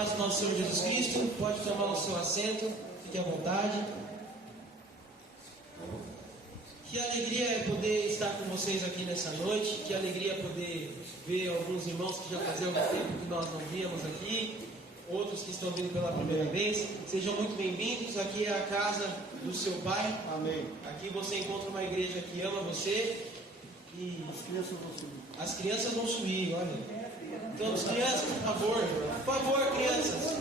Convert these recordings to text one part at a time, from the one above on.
paz do nosso Senhor Jesus Cristo. Pode tomar o seu assento, fique à vontade. Que alegria é poder estar com vocês aqui nessa noite. Que alegria poder ver alguns irmãos que já fazia algum tempo que nós não víamos aqui, outros que estão vindo pela primeira vez. Sejam muito bem-vindos. Aqui é a casa do seu Pai. Amém. Aqui você encontra uma igreja que ama você. E as crianças vão subir, olha. Então, as crianças, por favor, crianças.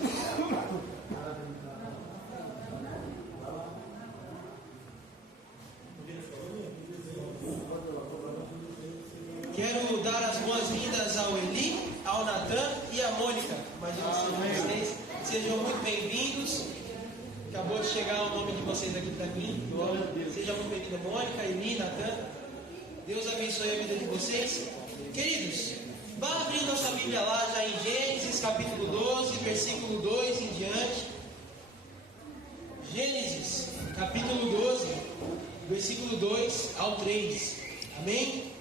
Quero dar as boas-vindas ao Eli, ao Natan e à Mônica. Imagino que vocês sejam muito bem-vindos. Acabou de chegar o nome de vocês aqui para mim. Seja muito bem-vinda, Mônica, Eli, Natan. Deus abençoe a vida de vocês. Queridos, vá abrindo a sua Bíblia lá já em Gênesis capítulo 12, versículo 2 em diante. Gênesis capítulo 12, versículo 2 ao 3. Amém?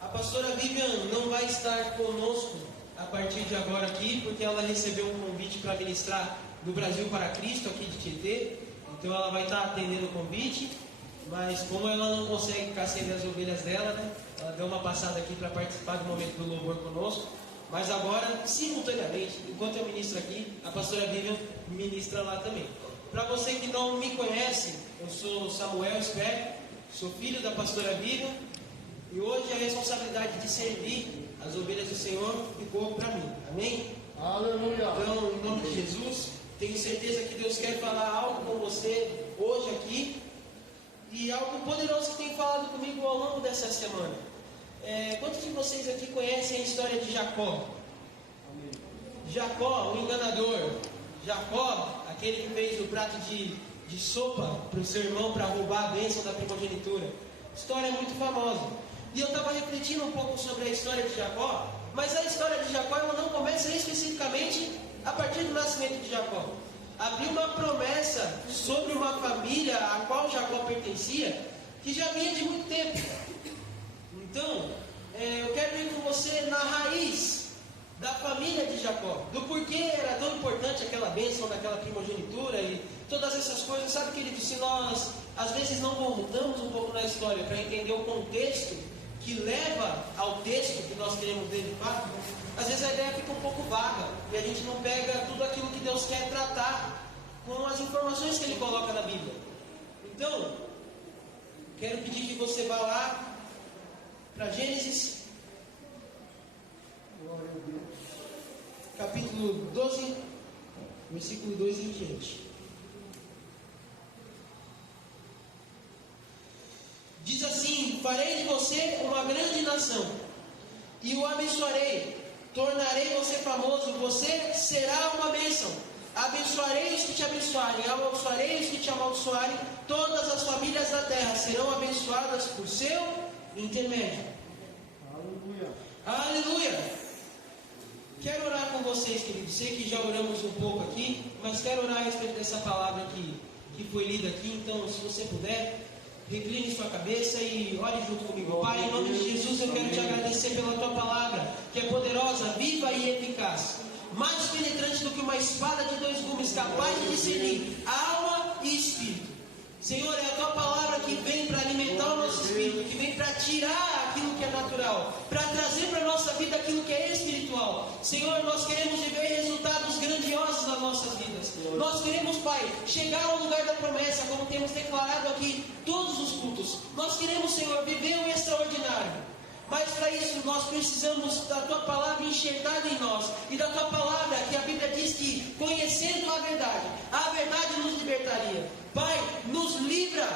A pastora Vivian não vai estar conosco a partir de agora aqui, porque ela recebeu um convite para ministrar do Brasil para Cristo aqui de Tietê. Então ela vai estar atendendo o convite. Mas como ela não consegue ficar sem as ovelhas dela, né? Ela deu uma passada aqui para participar do momento do louvor conosco. Mas agora, simultaneamente, enquanto eu ministro aqui, a pastora Vivian ministra lá também. Para você que não me conhece, eu sou Samuel Sper, sou filho da pastora Vivian. E hoje a responsabilidade de servir as ovelhas do Senhor ficou para mim. Amém? Aleluia. Então, em nome de Jesus, tenho certeza que Deus quer falar algo com você hoje aqui. E algo poderoso que tem falado comigo ao longo dessa semana. Quantos de vocês aqui conhecem a história de Jacó? Amém. Jacó, o enganador. Jacó, aquele que fez o prato de sopa para o seu irmão para roubar a bênção da primogenitura. História muito famosa. E eu estava refletindo um pouco sobre a história de Jacó. Mas a história de Jacó ela não começa especificamente a partir do nascimento de Jacó. Havia uma promessa sobre uma família a qual Jacó pertencia, que já vinha de muito tempo. Então, eu quero ir com você na raiz da família de Jacó, do porquê era tão importante aquela bênção daquela primogenitura e todas essas coisas. Sabe, querido, se nós às vezes não voltamos um pouco na história para entender o contexto que leva ao texto que nós queremos ver de fato, às vezes a ideia fica um pouco vaga e a gente não pega tudo aquilo que Deus quer tratar com as informações que Ele coloca na Bíblia. Então, quero pedir que você vá lá para Gênesis, capítulo 12, versículo 2 em diante. Diz assim: farei de você uma grande nação e o abençoarei. Tornarei você famoso, você será uma bênção. Abençoarei os que te abençoarem, amaldiçoarei os que te amaldiçoarem. Todas as famílias da terra serão abençoadas por seu intermédio. Aleluia. Aleluia! Quero orar com vocês, queridos. Sei que já oramos um pouco aqui, mas quero orar a respeito dessa palavra que foi lida aqui. Então, se você puder, recline sua cabeça e ore junto comigo. Pai, em nome de Jesus, eu quero te agradecer pela tua palavra, que é poderosa, viva e eficaz, mais penetrante do que uma espada de 2 gumes, capaz de discernir alma e espírito. Senhor, é a tua palavra que vem para alimentar o nosso espírito, que vem para tirar aquilo que é natural, para trazer para a nossa vida aquilo que é espiritual. Senhor, nós queremos viver resultados grandiosos nas nossas vidas. Nós queremos, Pai, chegar ao lugar da promessa, como temos declarado aqui todos os cultos. Nós queremos, Senhor, viver o extraordinário. Mas para isso nós precisamos da tua palavra enxertada em nós. E da tua palavra que a Bíblia diz que, conhecendo a verdade nos libertaria. Pai, nos livra,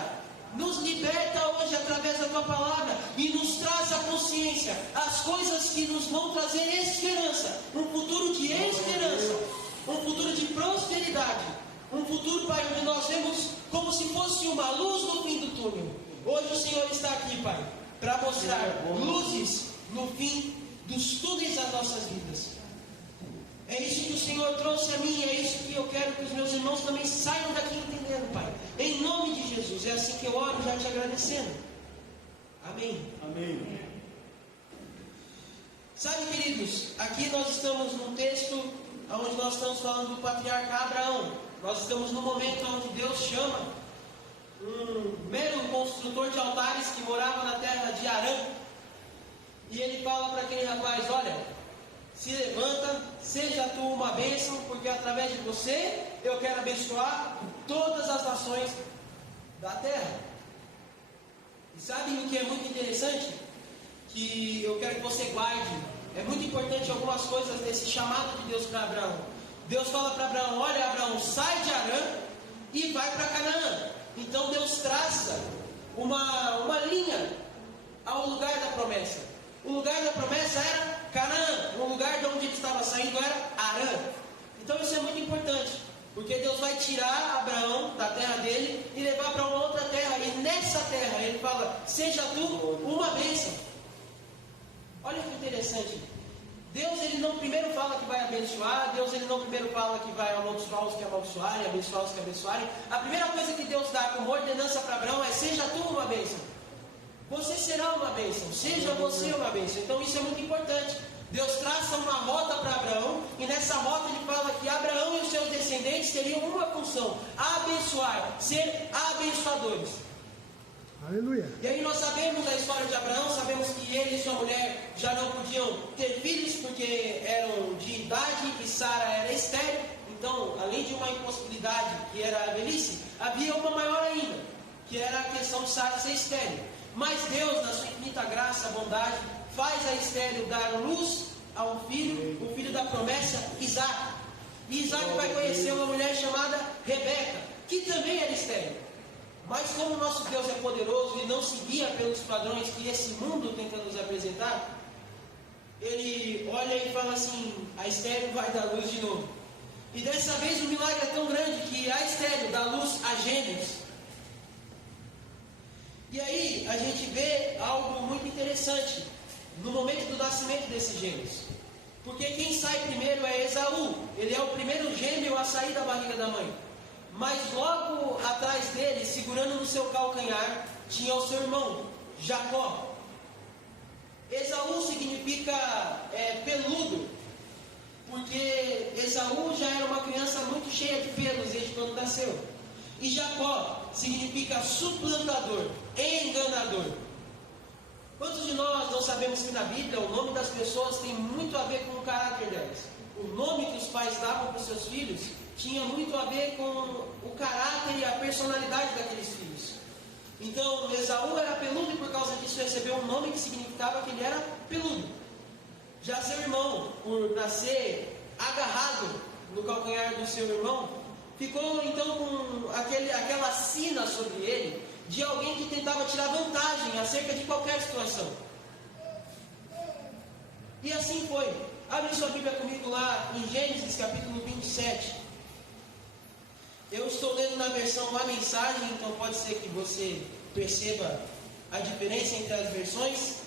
nos liberta hoje através da tua palavra e nos traz a consciência, as coisas que nos vão trazer esperança, um futuro de esperança, um futuro de prosperidade, um futuro, Pai, onde nós vemos como se fosse uma luz no fim do túnel. Hoje o Senhor está aqui, Pai, para mostrar luzes no fim dos túneis das nossas vidas. É isso que o Senhor trouxe a mim, é isso que eu quero que os meus irmãos também saiam daqui entendendo, Pai. Em nome de Jesus, é assim que eu oro, já te agradecendo. Amém. Amém. Sabe, queridos, aqui nós estamos num texto onde nós estamos falando do patriarca Abraão. Nós estamos no momento onde Deus chama um mero construtor de altares que morava na terra de Arã. E ele fala para aquele rapaz: olha, se levanta, seja tu uma bênção, porque através de você eu quero abençoar todas as nações da terra. E sabe o que é muito interessante? Que eu quero que você guarde. É muito importante algumas coisas desse chamado de Deus para Abraão. Deus fala para Abraão: olha, Abraão, sai de Arã e vai para Canaã. Então Deus traça uma linha ao lugar da promessa. O lugar da promessa era Canaã. O lugar de onde ele estava saindo era Arã. Então isso é muito importante, porque Deus vai tirar Abraão da terra dele e levar para uma outra terra. E nessa terra ele fala: seja tu uma bênção. Olha que interessante. Deus, ele não primeiro fala que vai abençoar. Deus, ele não primeiro fala que vai amaldiçoar os que amaldiçoarem, abençoar os que abençoarem. A primeira coisa que Deus dá como ordenança para Abraão é: seja tu uma bênção. Você será uma bênção, seja você uma bênção. Então isso é muito importante. Deus traça uma rota para Abraão, e nessa rota ele fala que Abraão e os seus descendentes teriam uma função: abençoar, ser abençoadores. Aleluia. E aí nós sabemos da história de Abraão, sabemos que ele e sua mulher já não podiam ter filhos porque eram de idade e Sara era estéril. Então, além de uma impossibilidade que era a velhice, havia uma maior ainda, que era a questão de Sara ser estéril. Mas Deus, na sua infinita graça, bondade, faz a estéril dar luz a um filho, o filho da promessa, Isaac. E Isaac vai conhecer uma mulher chamada Rebeca, que também era estéril. Mas como o nosso Deus é poderoso e não se guia pelos padrões que esse mundo tenta nos apresentar, ele olha e fala assim: a estéril vai dar luz de novo. E dessa vez o milagre é tão grande que a estéril dá luz a gêmeos. E aí a gente vê algo muito interessante no momento do nascimento desses gêmeos. Porque quem sai primeiro é Esaú. Ele é o primeiro gêmeo a sair da barriga da mãe. Mas logo atrás dele, segurando no seu calcanhar, tinha o seu irmão, Jacó. Esaú significa peludo, porque Esaú já era uma criança muito cheia de pelos desde quando nasceu. E Jacó significa suplantador, enganador. Quantos de nós não sabemos que na Bíblia o nome das pessoas tem muito a ver com o caráter delas? O nome que os pais davam para os seus filhos tinha muito a ver com o caráter e a personalidade daqueles filhos. Então, Esaú era peludo e por causa disso recebeu um nome que significava que ele era peludo. Já seu irmão, por nascer agarrado no calcanhar do seu irmão, ficou então com aquela sina sobre ele de alguém que tentava tirar vantagem acerca de qualquer situação. E assim foi. Abre sua Bíblia comigo lá em Gênesis capítulo 27. Eu estou lendo na versão A Mensagem, então pode ser que você perceba a diferença entre as versões.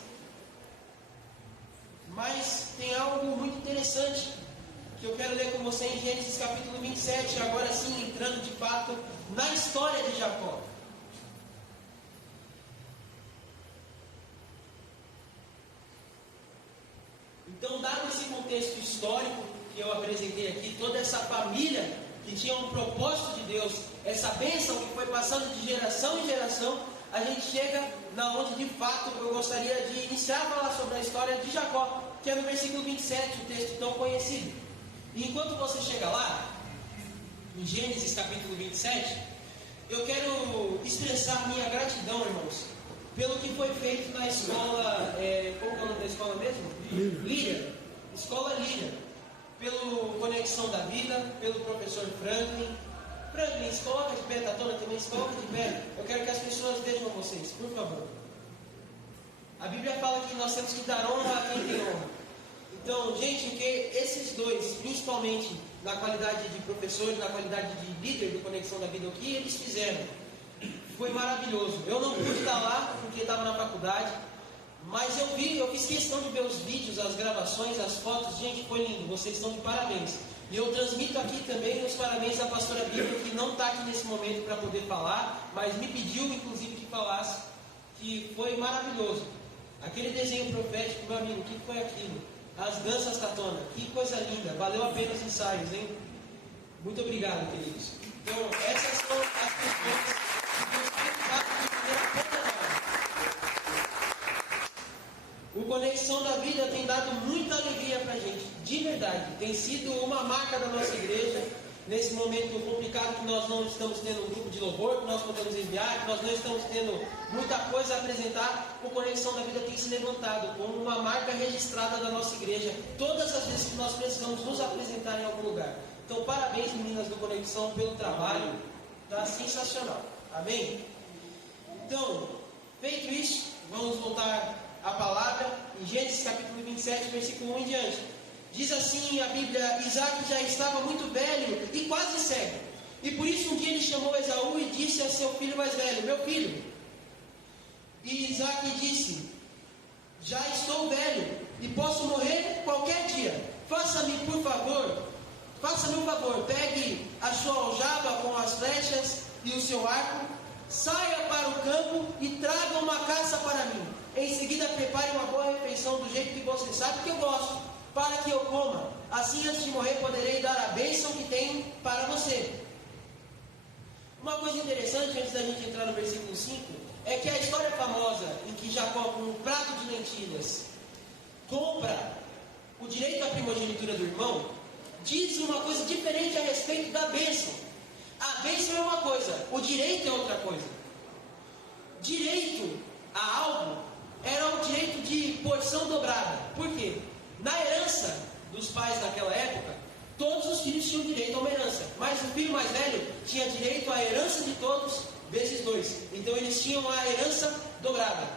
Mas tem algo muito interessante que eu quero ler com você em Gênesis capítulo 27, agora sim entrando de fato na história de Jacó. Então, dado esse contexto histórico que eu apresentei aqui, toda essa família que tinha um propósito de Deus, essa bênção que foi passando de geração em geração, a gente chega na onde de fato eu gostaria de iniciar a falar sobre a história de Jacó, que é no versículo 27, o texto tão conhecido. E enquanto você chega lá, em Gênesis capítulo 27, eu quero expressar minha gratidão, irmãos, pelo que foi feito na escola, como é o nome da escola mesmo? Líder. Escola Líder. Pelo Conexão da Vida, pelo professor Franklin. Franklin, se coloca de pé, Tatona também, se coloca de pé. Eu quero que as pessoas vejam vocês, por favor. A Bíblia fala que nós temos que dar honra a quem tem honra. Então, gente, que esses dois, principalmente na qualidade de professor e na qualidade de líder do Conexão da Vida, o que eles fizeram foi maravilhoso. Eu não pude estar lá porque estava na faculdade, mas eu fiz questão de ver os vídeos, as gravações, as fotos. Gente, foi lindo, vocês estão de parabéns. E eu transmito aqui também os parabéns da pastora Bíblia, que não está aqui nesse momento para poder falar, mas me pediu inclusive que falasse, que foi maravilhoso. Aquele desenho profético, meu amigo, o que foi aquilo? As danças Tatona, que coisa linda, valeu a pena os ensaios, hein? Muito obrigado, queridos. Então, essas são as questões que Deus tem dado de maneira poderosa. O Conexão da Vida tem dado muita alegria pra gente, de verdade. Tem sido uma marca da nossa igreja, nesse momento complicado que nós não estamos tendo um grupo de louvor, que nós podemos enviar, que nós não estamos tendo muita coisa a apresentar. O Conexão da Vida tem se levantado como uma marca registrada da nossa igreja, todas as vezes que nós precisamos nos apresentar em algum lugar. Então, parabéns, meninas do Conexão, pelo trabalho. Está sensacional. Amém? Então, feito isso, vamos voltar à palavra em Gênesis capítulo 27, versículo 1 em diante. Diz assim a Bíblia: Isaac já estava muito velho e quase cego. E por isso um dia ele chamou Esaú e disse a seu filho mais velho: meu filho. E Isaac disse: já estou velho e posso morrer qualquer dia. Faça-me um favor, pegue a sua aljava com as flechas e o seu arco, saia para o campo e traga uma caça para mim. Em seguida prepare uma boa refeição do jeito que você sabe que eu gosto, para que eu coma. Assim, antes de morrer, poderei dar a bênção que tenho para você. Uma coisa interessante, antes da gente entrar no versículo 5, é que a história famosa em que Jacó, com um prato de lentilhas, compra o direito à primogenitura do irmão, diz uma coisa diferente a respeito da bênção. A bênção é uma coisa, o direito é outra coisa. Direito a algo era o direito de porção dobrada. Por quê? Na herança dos pais daquela época, todos os filhos tinham direito a uma herança, mas o filho mais velho tinha direito à herança de todos, vezes 2. Então eles tinham a herança dobrada.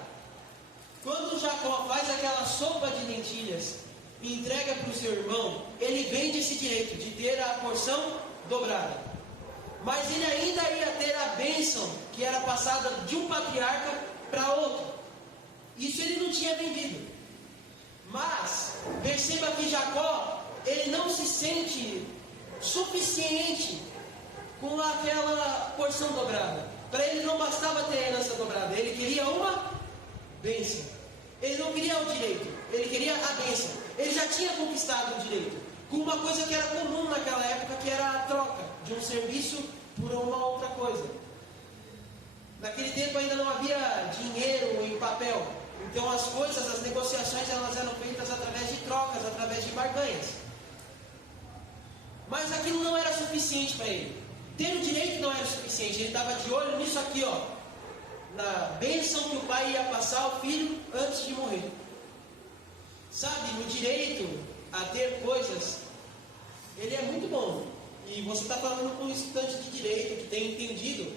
Quando Jacó faz aquela sopa de lentilhas e entrega para o seu irmão, ele vende esse direito de ter a porção dobrada. Mas ele ainda ia ter a bênção que era passada de um patriarca para outro. Isso ele não tinha vendido. Mas perceba que Jacó, ele não se sente suficiente com aquela porção dobrada. Para ele não bastava ter a herança dobrada, ele queria uma bênção. Ele não queria o direito, ele queria a bênção. Ele já tinha conquistado o direito, com uma coisa que era comum naquela época, que era a troca de um serviço por uma outra coisa. Naquele tempo ainda não havia dinheiro em papel. Então as coisas, as negociações, elas eram feitas através de trocas, através de barganhas. Mas aquilo não era suficiente para ele. Ter o direito não era suficiente. Ele estava de olho nisso aqui, ó, na bênção que o pai ia passar ao filho antes de morrer. Sabe, o direito a ter coisas, ele é muito bom. E você está falando com um estudante de direito que tem entendido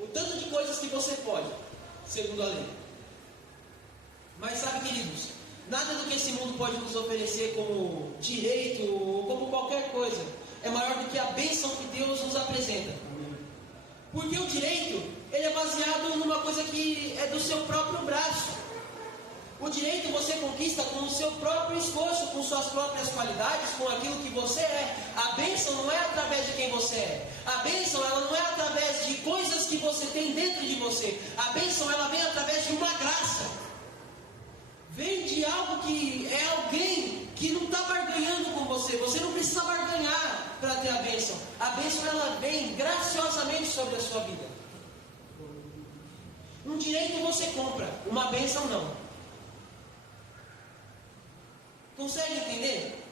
o tanto de coisas que você pode, segundo a lei. Mas sabe, queridos, nada do que esse mundo pode nos oferecer como direito ou como qualquer coisa é maior do que a bênção que Deus nos apresenta. Porque o direito, ele é baseado numa coisa que é do seu próprio braço. O direito você conquista com o seu próprio esforço, com suas próprias qualidades, com aquilo que você é. A bênção não é através de quem você é. A bênção, ela não é através de coisas que você tem dentro de você. A bênção, ela vem através de uma graça. Vem de algo que é alguém que não está barganhando com você. Você não precisa barganhar para ter a bênção. A bênção, ela vem graciosamente sobre a sua vida. Um direito você compra, uma bênção não. Consegue entender?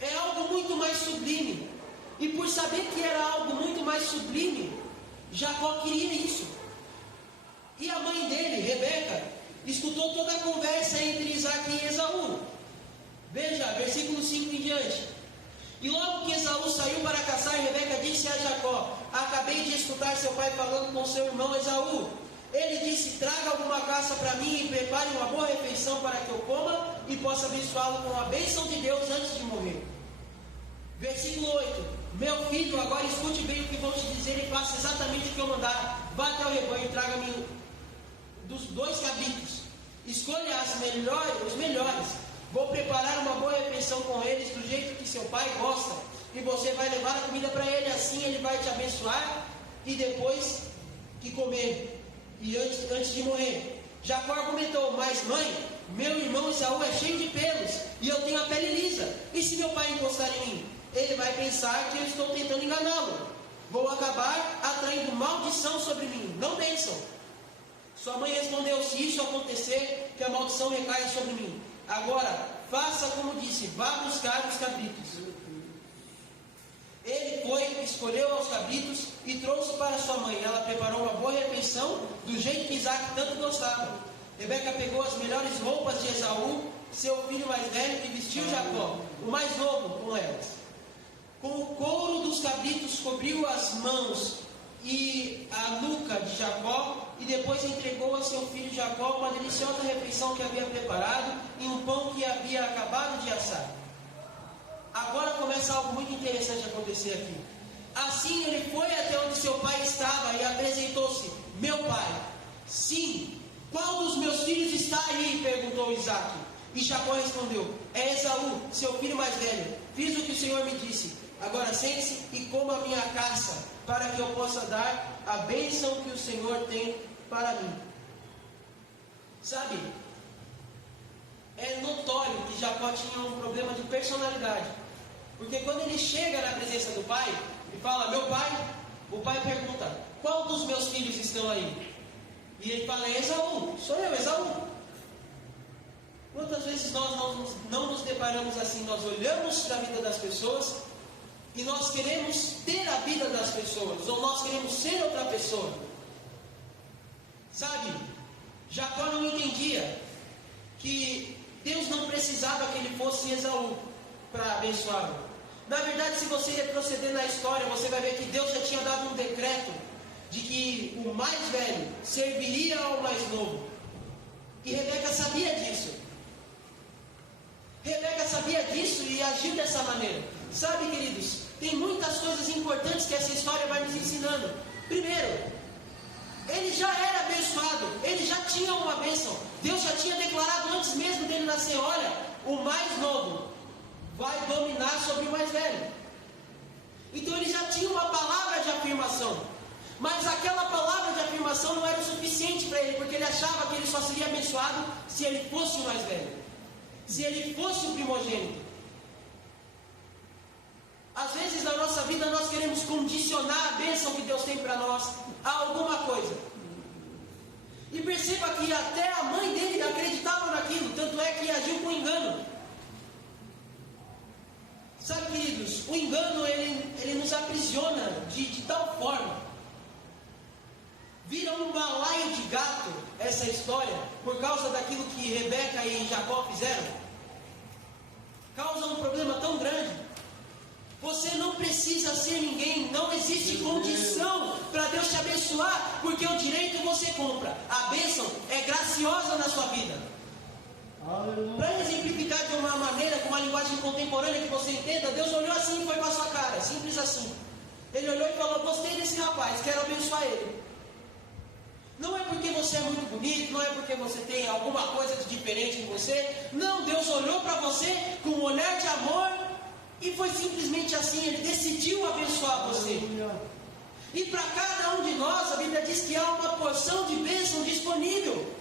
É algo muito mais sublime. E por saber que era algo muito mais sublime, Jacó queria isso. E a mãe dele, Rebeca, escutou toda a conversa entre Isaac e Esaú. Veja, versículo 5 em diante. E logo que Esaú saiu para caçar, Rebeca disse a Jacó: acabei de escutar seu pai falando com seu irmão Esaú. Ele disse: traga alguma caça para mim e prepare uma boa refeição para que eu coma e possa abençoá-lo com a bênção de Deus antes de morrer. Versículo 8. Meu filho, agora escute bem o que vou te dizer e faça exatamente o que eu mandar. Vá até o rebanho e traga-me dos 2 cabritos. Escolha os melhores. Vou preparar uma boa refeição com eles, do jeito que seu pai gosta. E você vai levar a comida para ele, assim ele vai te abençoar. E depois que comer, e antes de morrer, Jacó argumentou: mas mãe, meu irmão Esaú é cheio de pelos e eu tenho a pele lisa. E se meu pai encostar em mim? Ele vai pensar que eu estou tentando enganá-lo. Vou acabar atraindo maldição sobre mim, não bênção. Sua mãe respondeu: se isso acontecer, que a maldição recaia sobre mim. Agora, faça como disse, vá buscar os cabritos. Ele foi, escolheu os cabritos e trouxe para sua mãe. Ela preparou uma boa refeição, do jeito que Isaac tanto gostava. Rebeca pegou as melhores roupas de Esaú, seu filho mais velho, e vestiu Jacó, o mais novo, com elas. Com o couro dos cabritos cobriu as mãos e a nuca de Jacó, e depois entregou a seu filho Jacó uma deliciosa refeição que havia preparado e um pão que havia acabado de assar. Agora começa algo muito interessante a acontecer aqui. Assim ele foi até onde seu pai estava e apresentou-se: meu pai. Sim, qual dos meus filhos está aí? Perguntou Isaac. E Jacó respondeu: é Esaú, seu filho mais velho. Fiz o que o Senhor me disse. Agora sente-se e coma a minha caça, para que eu possa dar a bênção que o Senhor tem para mim. Sabe, é notório que Jacó tinha um problema de personalidade. Porque quando ele chega na presença do pai e fala: meu pai, o pai pergunta: qual dos meus filhos estão aí? E ele fala: é Esaú, sou eu, Esaú. Quantas vezes nós não nos deparamos assim? Nós olhamos para a vida das pessoas e nós queremos ter a vida das pessoas, ou nós queremos ser outra pessoa. Sabe, Jacó não entendia que Deus não precisava que ele fosse Esaú para abençoá-lo. Na verdade, se você retroceder na história, você vai ver que Deus já tinha dado um decreto de que o mais velho serviria ao mais novo. E Rebeca sabia disso. Rebeca sabia disso e agiu dessa maneira. Sabe, queridos, tem muitas coisas importantes que essa história vai nos ensinando. Primeiro, ele já era abençoado, ele já tinha uma bênção. Deus já tinha declarado antes mesmo dele nascer: olha, o mais novo vai dominar sobre o mais velho. Então ele já tinha uma palavra de afirmação. Mas aquela palavra de afirmação não era o suficiente para ele, porque ele achava que ele só seria abençoado se ele fosse o mais velho, se ele fosse o primogênito. Às vezes na nossa vida nós queremos condicionar a bênção que Deus tem para nós a alguma coisa. E perceba que até a mãe dele acreditava naquilo, tanto é que agiu com engano. Sabe, queridos, o engano ele nos aprisiona de tal forma. Vira um balaio de gato essa história, por causa daquilo que Rebeca e Jacó fizeram. Causa um problema tão grande. Você não precisa ser ninguém, não existe condição para Deus te abençoar, porque o direito você compra, a bênção é graciosa na sua vida. Para exemplificar de uma maneira, com uma linguagem contemporânea que você entenda, Deus olhou assim e foi com a sua cara, simples assim. Ele olhou e falou: gostei desse rapaz, quero abençoar ele. Não é porque você é muito bonito, não é porque você tem alguma coisa de diferente em você. Não, Deus olhou para você com um olhar de amor e foi simplesmente assim, Ele decidiu abençoar você. E para cada um de nós, a Bíblia diz que há uma porção de bênção disponível.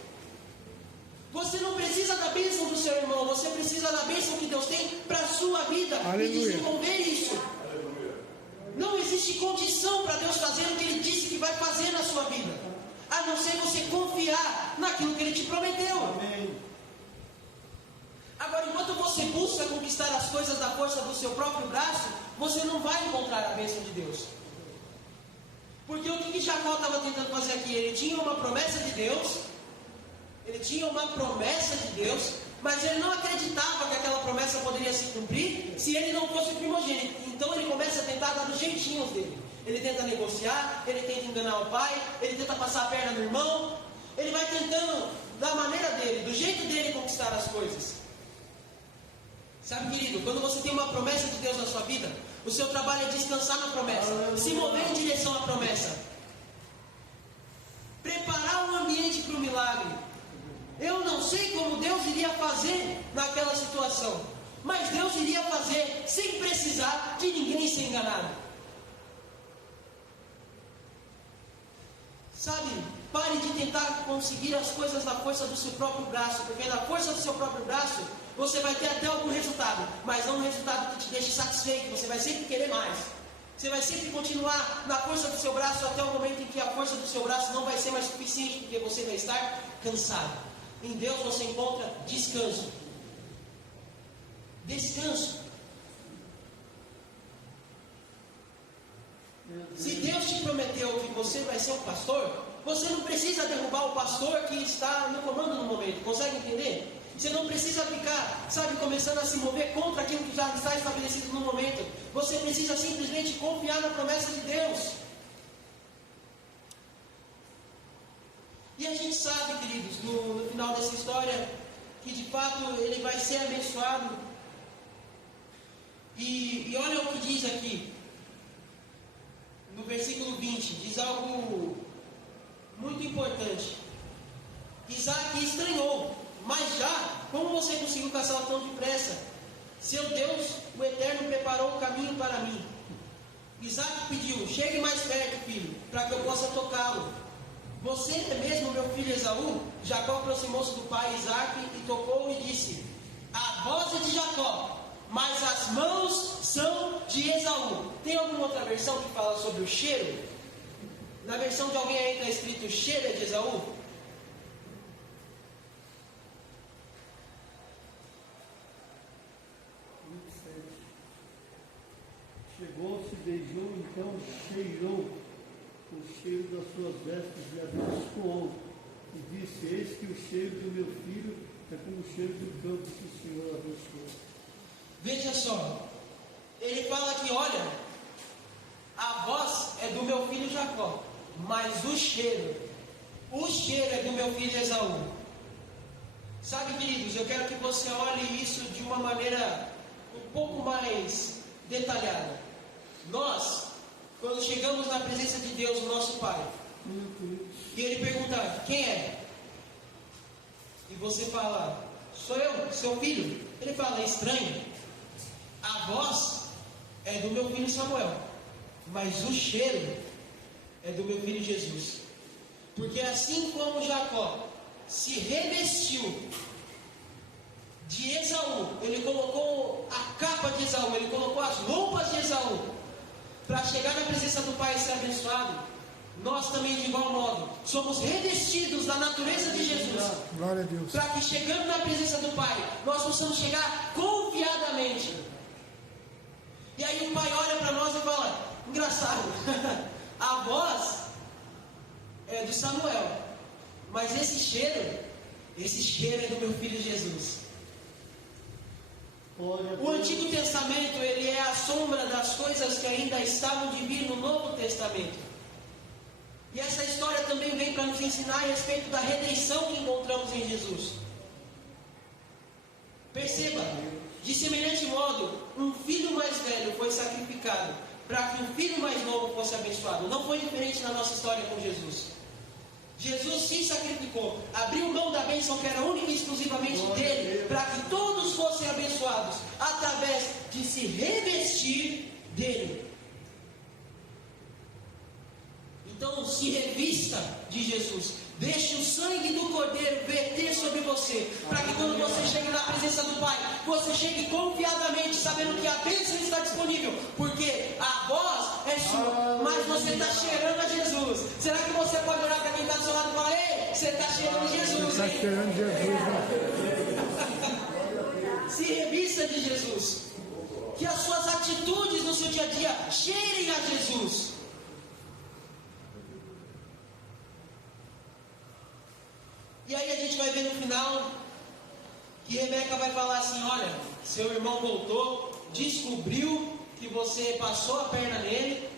Você não precisa da bênção do seu irmão, você precisa da bênção que Deus tem para a sua vida. Aleluia. E desenvolver isso. Não existe condição para Deus fazer o que Ele disse que vai fazer na sua vida, a não ser você confiar naquilo que Ele te prometeu. Amém. Agora, enquanto você busca conquistar as coisas da força do seu próprio braço, você não vai encontrar a bênção de Deus. Porque o que Jacó estava tentando fazer aqui? Ele tinha uma promessa de Deus, mas ele não acreditava que aquela promessa poderia se cumprir se ele não fosse o primogênito. Então ele começa a tentar dar dos jeitinhos dele. Ele tenta negociar, ele tenta enganar o pai, ele tenta passar a perna no irmão. Ele vai tentando, da maneira dele, do jeito dele, conquistar as coisas. Sabe, querido, quando você tem uma promessa de Deus na sua vida, o seu trabalho é descansar na promessa, se mover em direção à promessa, preparar um ambiente para o milagre. Eu não sei como Deus iria fazer naquela situação, mas Deus iria fazer sem precisar de ninguém ser enganado. Sabe, Pare de tentar conseguir as coisas na força do seu próprio braço, porque na força do seu próprio braço você vai ter até algum resultado, mas não um resultado que te deixe satisfeito. Você vai sempre querer mais. Você vai sempre continuar na força do seu braço até o momento em que a força do seu braço não vai ser mais suficiente, porque você vai estar cansado. Em Deus você encontra descanso. Descanso. Se Deus te prometeu que você vai ser um pastor, você não precisa derrubar o pastor que está no comando no momento. Consegue entender? Você não precisa ficar, começando a se mover contra aquilo que já está estabelecido no momento. Você precisa simplesmente confiar na promessa de Deus. E a gente sabe, queridos, no final dessa história, que de fato ele vai ser abençoado. E olha o que diz aqui, no versículo 20, diz algo muito importante. Isaac estranhou, mas já, como você conseguiu caçá-lo tão depressa? Seu Deus, o Eterno, preparou o caminho para mim. Isaac pediu: chegue mais perto, filho, para que eu possa tocá-lo. Você é mesmo meu filho Esaú? Jacó aproximou-se do pai Isaac e tocou e disse: a voz é de Jacó, mas as mãos são de Esaú. Tem alguma outra versão que fala sobre o cheiro? Na versão de alguém aí está escrito: cheiro é de Esaú? Chegou-se, beijou, então cheirou o cheiro das suas vestes e abençoou. E disse: eis que o cheiro do meu filho é como o cheiro do campo que o Senhor abençoou. Veja só, ele fala que, olha, a voz é do meu filho Jacó, mas o cheiro é do meu filho Esaú. Sabe, queridos, eu quero que você olhe isso de uma maneira um pouco mais detalhada. Nós, quando chegamos na presença de Deus, o nosso Pai, e Ele pergunta: quem é? E você fala: sou eu, seu filho. Ele fala: é estranho. A voz é do meu filho Samuel, mas o cheiro é do meu filho Jesus. Porque assim como Jacó se revestiu de Esaú, ele colocou a capa de Esaú, ele colocou as roupas de Esaú, para chegar na presença do Pai e ser abençoado, nós também, de igual modo, somos revestidos da natureza de Jesus. Glória a Deus. Para que, chegando na presença do Pai, nós possamos chegar confiadamente. E aí o Pai olha para nós e fala: engraçado, a voz é do Samuel, mas esse cheiro é do meu filho Jesus. O Antigo Testamento, ele é a sombra das coisas que ainda estavam de vir no Novo Testamento. E essa história também vem para nos ensinar a respeito da redenção que encontramos em Jesus. Perceba, de semelhante modo, um filho mais velho foi sacrificado para que um filho mais novo fosse abençoado. Não foi diferente na nossa história com Jesus. Jesus se sacrificou, abriu mão da bênção que era única e exclusivamente dele, para que todos fossem abençoados, através de se revestir dele. Então se revista de Jesus, deixe o sangue do Cordeiro verter sobre você, para que quando você chegue na presença do Pai, você chegue confiadamente, sabendo que a bênção está disponível, porque a voz é sua, mas você está cheirando a Jesus. Será que você pode olhar para quem está do seu lado e falar: ei, você está cheirando Jesus? Você está cheirando Jesus, né? Se revista de Jesus, que as suas atitudes no seu dia a dia cheirem a Jesus. E aí a gente vai ver no final que Rebeca vai falar assim: olha, seu irmão voltou, descobriu que você passou a perna nele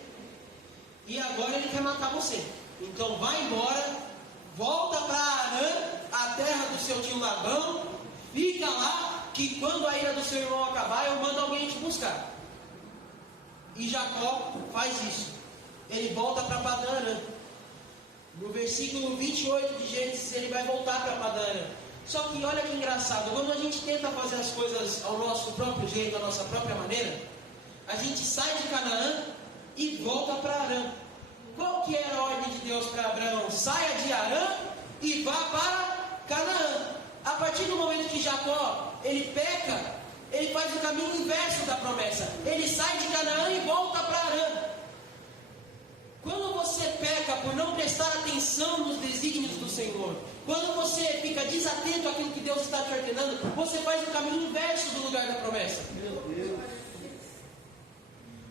e agora ele quer matar você. Então vai embora, volta para Arã, a terra do seu tio Labão, fica lá, que quando a ira do seu irmão acabar, eu mando alguém te buscar. E Jacó faz isso. Ele volta para Padã Arã. No versículo 28 de Gênesis, ele vai voltar para Padã Arã. Só que olha que engraçado, quando a gente tenta fazer as coisas ao nosso próprio jeito, à nossa própria maneira, a gente sai de Canaã e volta para Arã. Qual que era a ordem de Deus para Abraão? Saia de Harã e vá para Canaã. A partir do momento que Jacó, ele peca, ele faz o caminho inverso da promessa. Ele sai de Canaã e volta para Harã. Quando você peca por não prestar atenção nos desígnios do Senhor, quando você fica desatento àquilo que Deus está te ordenando, você faz o caminho inverso do lugar da promessa. Meu Deus.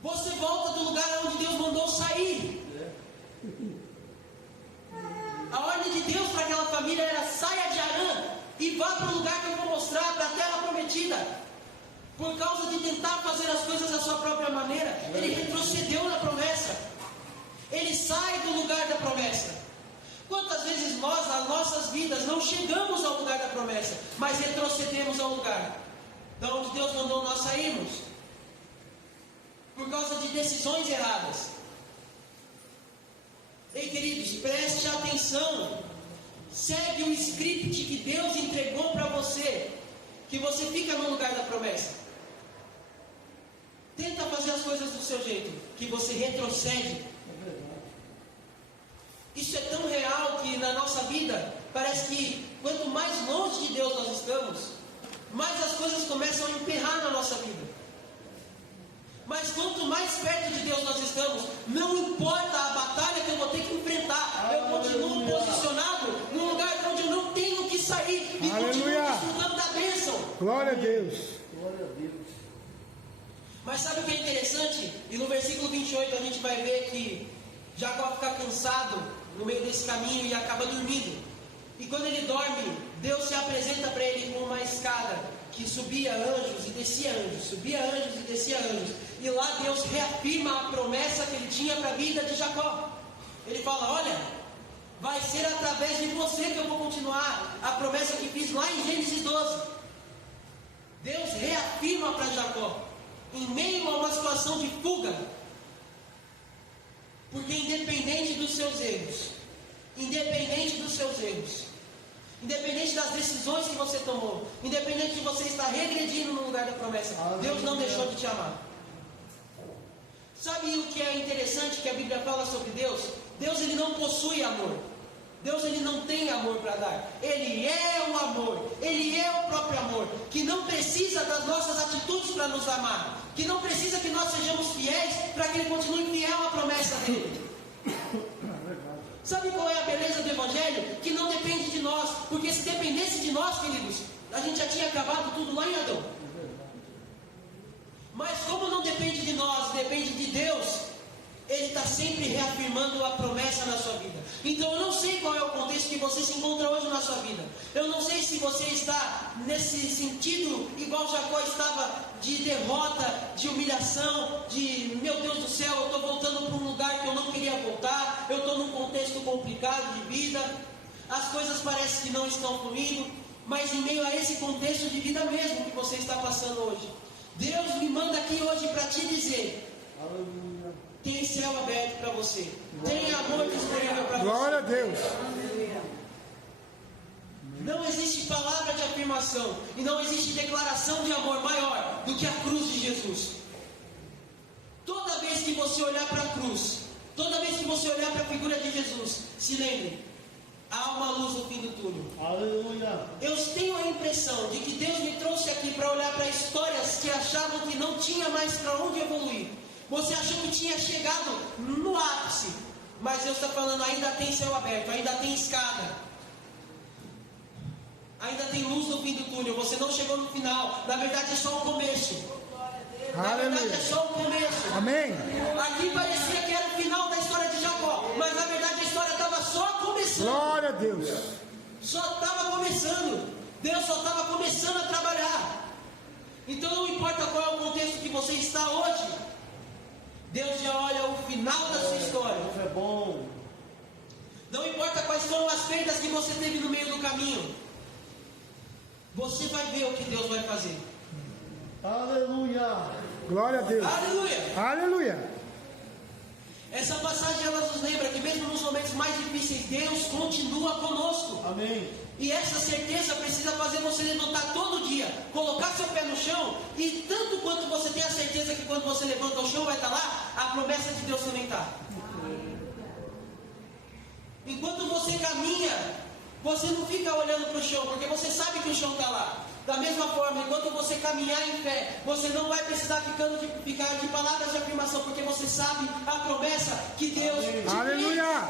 Você volta do lugar onde Deus mandou sair. A ordem de Deus para aquela família era: saia de Harã e vá para o lugar que eu vou mostrar, para a terra prometida. Por causa de tentar fazer as coisas da sua própria maneira, ele retrocedeu na promessa. Ele sai do lugar da promessa. Quantas vezes nós, nas nossas vidas, não chegamos ao lugar da promessa, mas retrocedemos ao lugar da onde Deus mandou nós sairmos, por causa de decisões erradas. Ei, queridos, preste atenção. Segue o script que Deus entregou para você, que você fica no lugar da promessa. Tenta fazer as coisas do seu jeito, que você retrocede. Isso é tão real que na nossa vida parece que quanto mais longe de Deus nós estamos, mais as coisas começam a emperrar na nossa vida. Mas quanto mais perto de Deus nós estamos, não importa a batalha que eu vou ter que enfrentar, eu continuo posicionado no lugar onde eu não tenho que sair e continuo desfrutando da bênção. Glória a Deus. Glória a Deus. Mas sabe o que é interessante? E no versículo 28 a gente vai ver que Jacó fica cansado no meio desse caminho e acaba dormindo. E quando ele dorme, Deus se apresenta para ele com uma escada que subia anjos e descia anjos, subia anjos e descia anjos. E lá Deus reafirma a promessa que ele tinha para a vida de Jacó. Ele fala: olha, vai ser através de você que eu vou continuar a promessa que fiz lá em Gênesis 12. Deus reafirma para Jacó, em meio a uma situação de fuga. Porque independente dos seus erros, independente das decisões que você tomou, independente de você estar regredindo no lugar da promessa, Deus não deixou de te amar. Sabe o que é interessante que a Bíblia fala sobre Deus? Deus, ele não possui amor. Deus, ele não tem amor para dar. Ele é o amor. Ele é o próprio amor, que não precisa das nossas atitudes para nos amar, que não precisa que nós sejamos fiéis para que ele continue fiel à promessa dele. Sabe qual é a beleza do Evangelho? Que não depende de nós, porque se dependesse de nós, queridos, a gente já tinha acabado tudo lá em Adão. Mas como não depende de nós, depende de Deus, ele está sempre reafirmando a promessa na sua vida. Então eu não sei qual é o contexto que você se encontra hoje na sua vida. Eu não sei se você está nesse sentido igual Jacó estava, de derrota, de humilhação, de meu Deus do céu, eu estou voltando para um lugar que eu não queria voltar, eu estou num contexto complicado de vida, as coisas parecem que não estão fluindo, mas em meio a esse contexto de vida mesmo que você está passando hoje, Deus me manda aqui hoje para te dizer: tem céu aberto para você, tem amor disponível para você. Glória a Deus. Não existe palavra de afirmação e não existe declaração de amor maior do que a cruz de Jesus. Toda vez que você olhar para a cruz, toda vez que você olhar para a figura de Jesus, se lembre, há uma luz no fim do túnel. Aleluia. Eu tenho a impressão de que Deus me trouxe aqui para olhar para histórias que achavam que não tinha mais para onde evoluir. Você achou que tinha chegado no ápice, mas Deus está falando: ainda tem céu aberto, ainda tem escada, ainda tem luz no fim do túnel. Você não chegou no final, na verdade é só o começo. Na verdade é só o começo. Amém. Aqui parecia que era o final da história de Jacó, mas na verdade a história estava só começando. Glória a Deus. Só estava começando. Deus só estava começando a trabalhar. Então não importa qual é o contexto que você está hoje, Deus já olha o final da sua história. Deus é bom. Não importa quais foram as perdas que você teve no meio do caminho, você vai ver o que Deus vai fazer. Aleluia. Glória a Deus. Aleluia. Aleluia. Essa passagem ela nos lembra que mesmo nos momentos mais difíceis, Deus continua conosco. Amém. E essa certeza precisa fazer você levantar todo dia, colocar seu pé no chão, e tanto quanto você tem a certeza que quando você levanta o chão vai estar lá, a promessa de Deus também está. Enquanto você caminha, você não fica olhando para o chão, porque você sabe que o chão está lá. Da mesma forma, enquanto você caminhar em fé, você não vai precisar ficar de palavras de afirmação, porque você sabe a promessa que Deus te fez. Aleluia!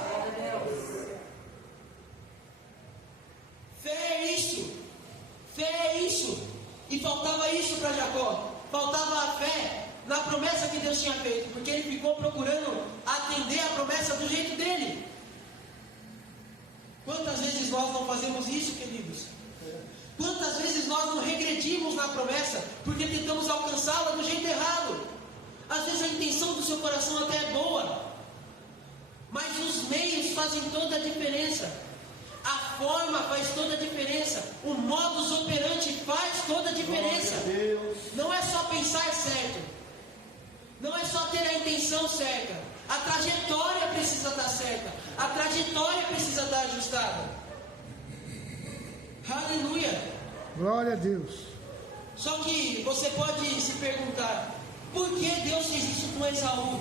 Fé é isso. Fé é isso. E faltava isso para Jacó. Faltava a fé na promessa que Deus tinha feito, porque ele ficou procurando atender a promessa do jeito dele. Quantas vezes nós não fazemos isso, queridos? Quantas vezes nós não regredimos na promessa porque tentamos alcançá-la do jeito errado? Às vezes a intenção do seu coração até é boa, mas os meios fazem toda a diferença. A forma faz toda a diferença. O modus operandi faz toda a diferença. Não é só pensar certo, não é só ter a intenção certa. A trajetória precisa estar certa, a trajetória precisa estar ajustada. Aleluia! Glória a Deus. Só que você pode se perguntar: por que Deus fez isso com Esaú?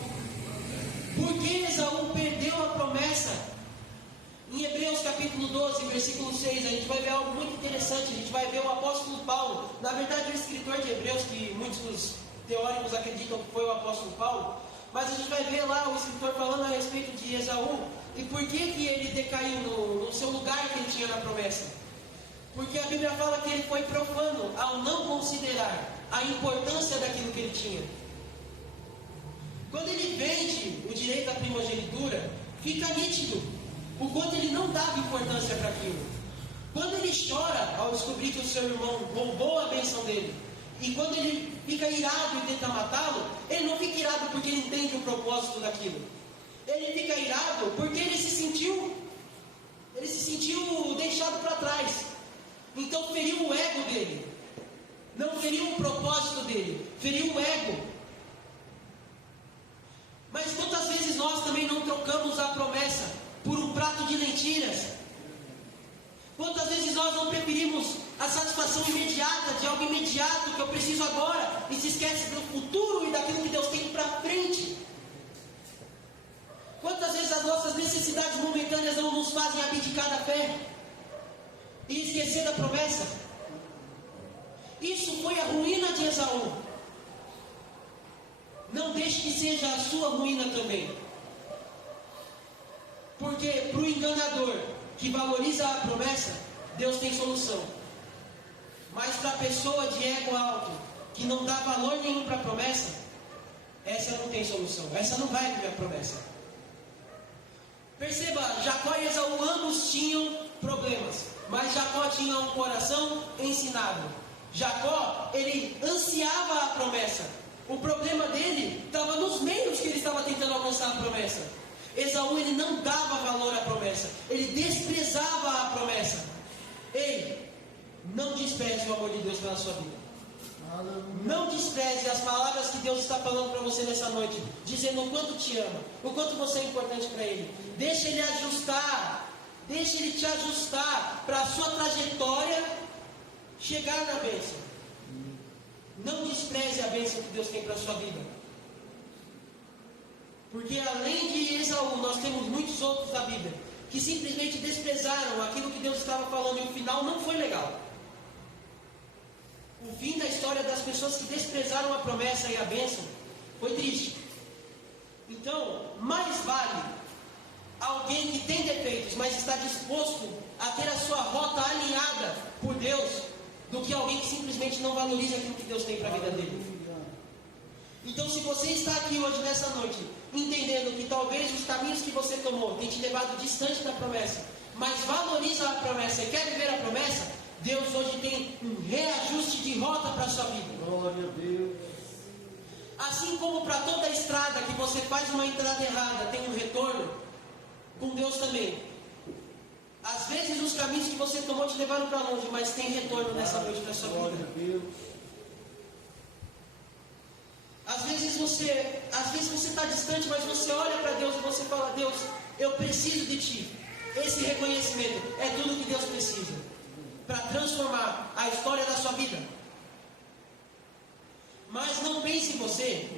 Por que Esaú perdeu a promessa? Em Hebreus capítulo 12, versículo 6, a gente vai ver algo muito interessante. A gente vai ver o apóstolo Paulo, na verdade o escritor de Hebreus, que muitos dos teóricos acreditam que foi o apóstolo Paulo, mas a gente vai ver lá o escritor falando a respeito de Esaú e por que ele decaiu no seu lugar que ele tinha na promessa. Porque a Bíblia fala que ele foi profano ao não considerar a importância daquilo que ele tinha. Quando ele vende o direito à primogenitura, fica nítido o quanto ele não dava importância para aquilo. Quando ele chora ao descobrir que o seu irmão roubou a bênção dele, e quando ele fica irado e tenta matá-lo, ele não fica irado porque ele entende o propósito daquilo. Ele fica irado porque ele se sentiu deixado para trás. Então feriu o ego dele. Não feriu o propósito dele, feriu o ego. Mas quantas vezes nós também não trocamos a promessa por um prato de lentilhas? Quantas vezes nós não preferimos a satisfação imediata, de algo imediato que eu preciso agora, e se esquece do futuro e daquilo que Deus tem para frente? Quantas vezes as nossas necessidades momentâneas não nos fazem abdicar da fé e esquecer da promessa? Isso foi a ruína de Esaú. Não deixe que seja a sua ruína também. Porque para o enganador que valoriza a promessa, Deus tem solução. Mas para a pessoa de ego alto, que não dá valor nenhum para a promessa, essa não tem solução. Essa não vai viver a promessa. Perceba, Jacó e Esaú ambos tinham problemas, mas Jacó tinha um coração ensinado. Jacó, ele ansiava a promessa. O problema dele estava nos meios que ele estava tentando alcançar a promessa. Esaú, ele não dava valor à promessa, ele desprezava a promessa. Ei, não despreze o amor de Deus pela sua vida. Não despreze as palavras que Deus está falando para você nessa noite, dizendo o quanto te ama, o quanto você é importante para Ele. Deixa Ele ajustar, deixa Ele te ajustar para a sua trajetória chegar na bênção. Não despreze a bênção que Deus tem para a sua vida. Porque além de Esaú, nós temos muitos outros da Bíblia que simplesmente desprezaram aquilo que Deus estava falando, e o final não foi legal. O fim da história das pessoas que desprezaram a promessa e a bênção foi triste. Então, mais vale alguém que tem defeitos, mas está disposto a ter a sua rota alinhada por Deus, do que alguém que simplesmente não valoriza aquilo que Deus tem para a vida dele. Então, se você está aqui hoje, nessa noite, entendendo que talvez os caminhos que você tomou tenham te levado distante da promessa, mas valoriza a promessa e quer viver a promessa, Deus hoje tem um reajuste de rota para a sua vida. Glória a Deus. Assim como para toda estrada que você faz uma entrada errada, tem um retorno, com Deus também. Às vezes os caminhos que você tomou te levaram para longe, mas tem retorno nessa noite para a sua Glória vida. a Deus. Às vezes você está distante, mas você olha para Deus e você fala: Deus, eu preciso de Ti. Esse reconhecimento é tudo que Deus precisa para transformar a história da sua vida. Mas não pense você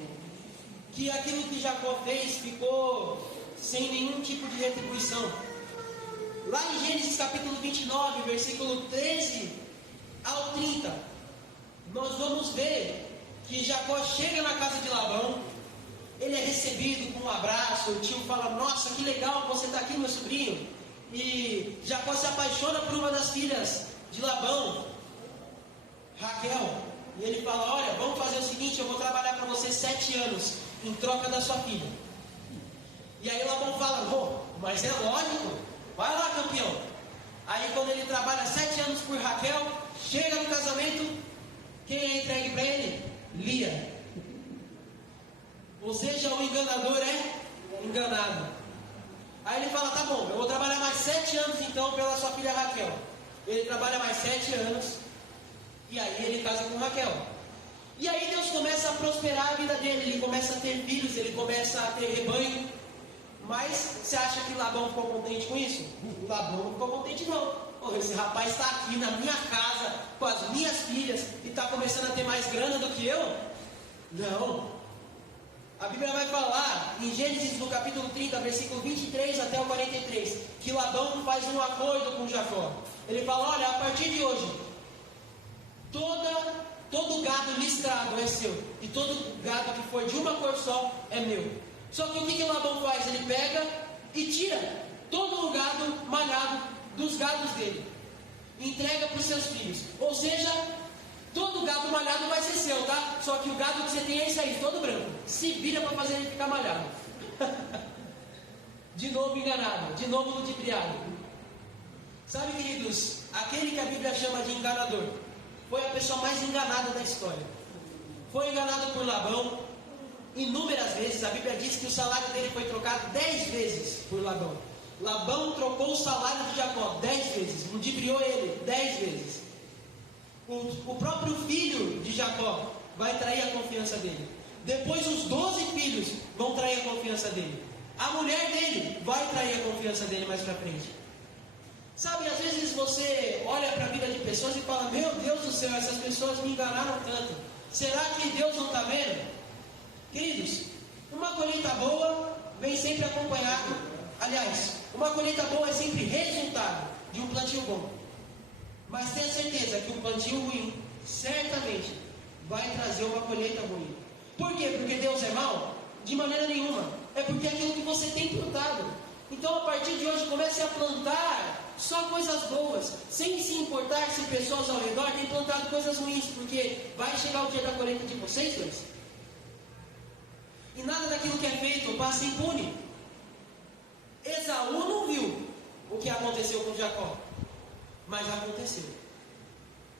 que aquilo que Jacó fez ficou sem nenhum tipo de retribuição. Lá em Gênesis capítulo 29, versículo 13 ao 30, nós vamos ver que Jacó chega na casa de Labão. Ele é recebido com um abraço. O tio fala: nossa, que legal que você está aqui, meu sobrinho. E Jacó se apaixona por uma das filhas de Labão, Raquel. E ele fala: olha, vamos fazer o seguinte, eu vou trabalhar para você 7 anos em troca da sua filha. E aí Labão fala: oh, mas é lógico, vai lá, campeão. Aí quando ele trabalha 7 anos por Raquel, chega no casamento, quem é entregue para ele? Lia. Ou seja, o enganador é enganado. Aí ele fala: tá bom, eu vou trabalhar mais 7 anos então pela sua filha Raquel. Ele trabalha mais 7 anos, e aí ele casa com Raquel. E aí Deus começa a prosperar a vida dele. Ele começa a ter filhos, ele começa a ter rebanho. Mas você acha que Labão ficou contente com isso? Labão não ficou contente não. Oh, esse rapaz está aqui na minha casa com as minhas filhas e está começando a ter mais grana do que eu? Não. A Bíblia vai falar em Gênesis no capítulo 30, versículo 23 até o 43, que Labão faz um acordo com Jacó. Ele fala: olha, a partir de hoje, todo gado listrado é seu, e todo gado que for de uma cor só é meu. Só que o que Labão faz? Ele pega e tira todo o gado malhado dos gados dele, entrega para os seus filhos. Ou seja, todo gado malhado vai ser seu, tá? Só que o gado que você tem é esse aí, todo branco. Se vira para fazer ele ficar malhado. De novo enganado, de novo ludibriado. Sabe, queridos, aquele que a Bíblia chama de enganador foi a pessoa mais enganada da história. Foi enganado por Labão inúmeras vezes. A Bíblia diz que o salário dele foi trocado 10 vezes por Labão. Labão trocou o salário de Jacó 10 vezes, ludibriou ele 10 vezes. O próprio filho de Jacó vai trair a confiança dele. Depois os 12 filhos vão trair a confiança dele. A mulher dele vai trair a confiança dele mais pra frente. Sabe, às vezes você olha para a vida de pessoas e fala: meu Deus do céu, essas pessoas me enganaram tanto. Será que Deus não está vendo? Queridos, uma colheita boa vem sempre acompanhado. Aliás, uma colheita boa é sempre resultado de um plantio bom. Mas tenha certeza que um plantio ruim certamente vai trazer uma colheita ruim. Por quê? Porque Deus é mau? De maneira nenhuma. É porque é aquilo que você tem plantado. Então, a partir de hoje, comece a plantar só coisas boas, sem se importar se pessoas ao redor têm plantado coisas ruins, porque vai chegar o dia da colheita de vocês dois. E nada daquilo que é feito passa impune. Esaú não viu o que aconteceu com Jacó, mas aconteceu.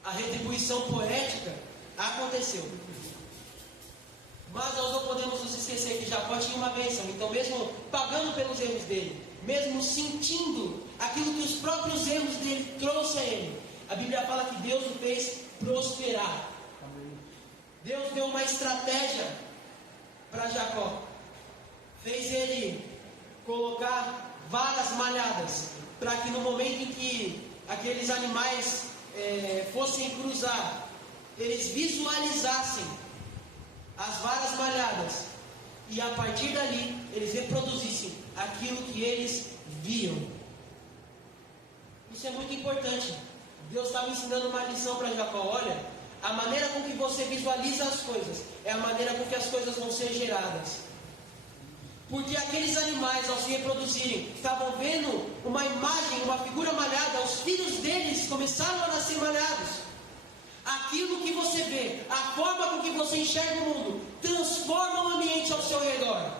A retribuição poética aconteceu. Mas nós não podemos nos esquecer que Jacó tinha uma bênção. Então, mesmo pagando pelos erros dele, mesmo sentindo aquilo que os próprios erros dele trouxe a ele, a Bíblia fala que Deus o fez prosperar. Deus deu uma estratégia para Jacó. Fez ele colocar varas malhadas, para que no momento em que aqueles animais fossem cruzar, eles visualizassem as varas malhadas, e a partir dali eles reproduzissem aquilo que eles viam. Isso é muito importante. Deus estava ensinando uma lição para Jacó. Olha, a maneira com que você visualiza as coisas é a maneira com que as coisas vão ser geradas. Porque aqueles animais, ao se reproduzirem, estavam vendo uma imagem, uma figura malhada. Os filhos deles começaram a nascer malhados. Aquilo que você vê, a forma com que você enxerga o mundo, transforma o ambiente ao seu redor.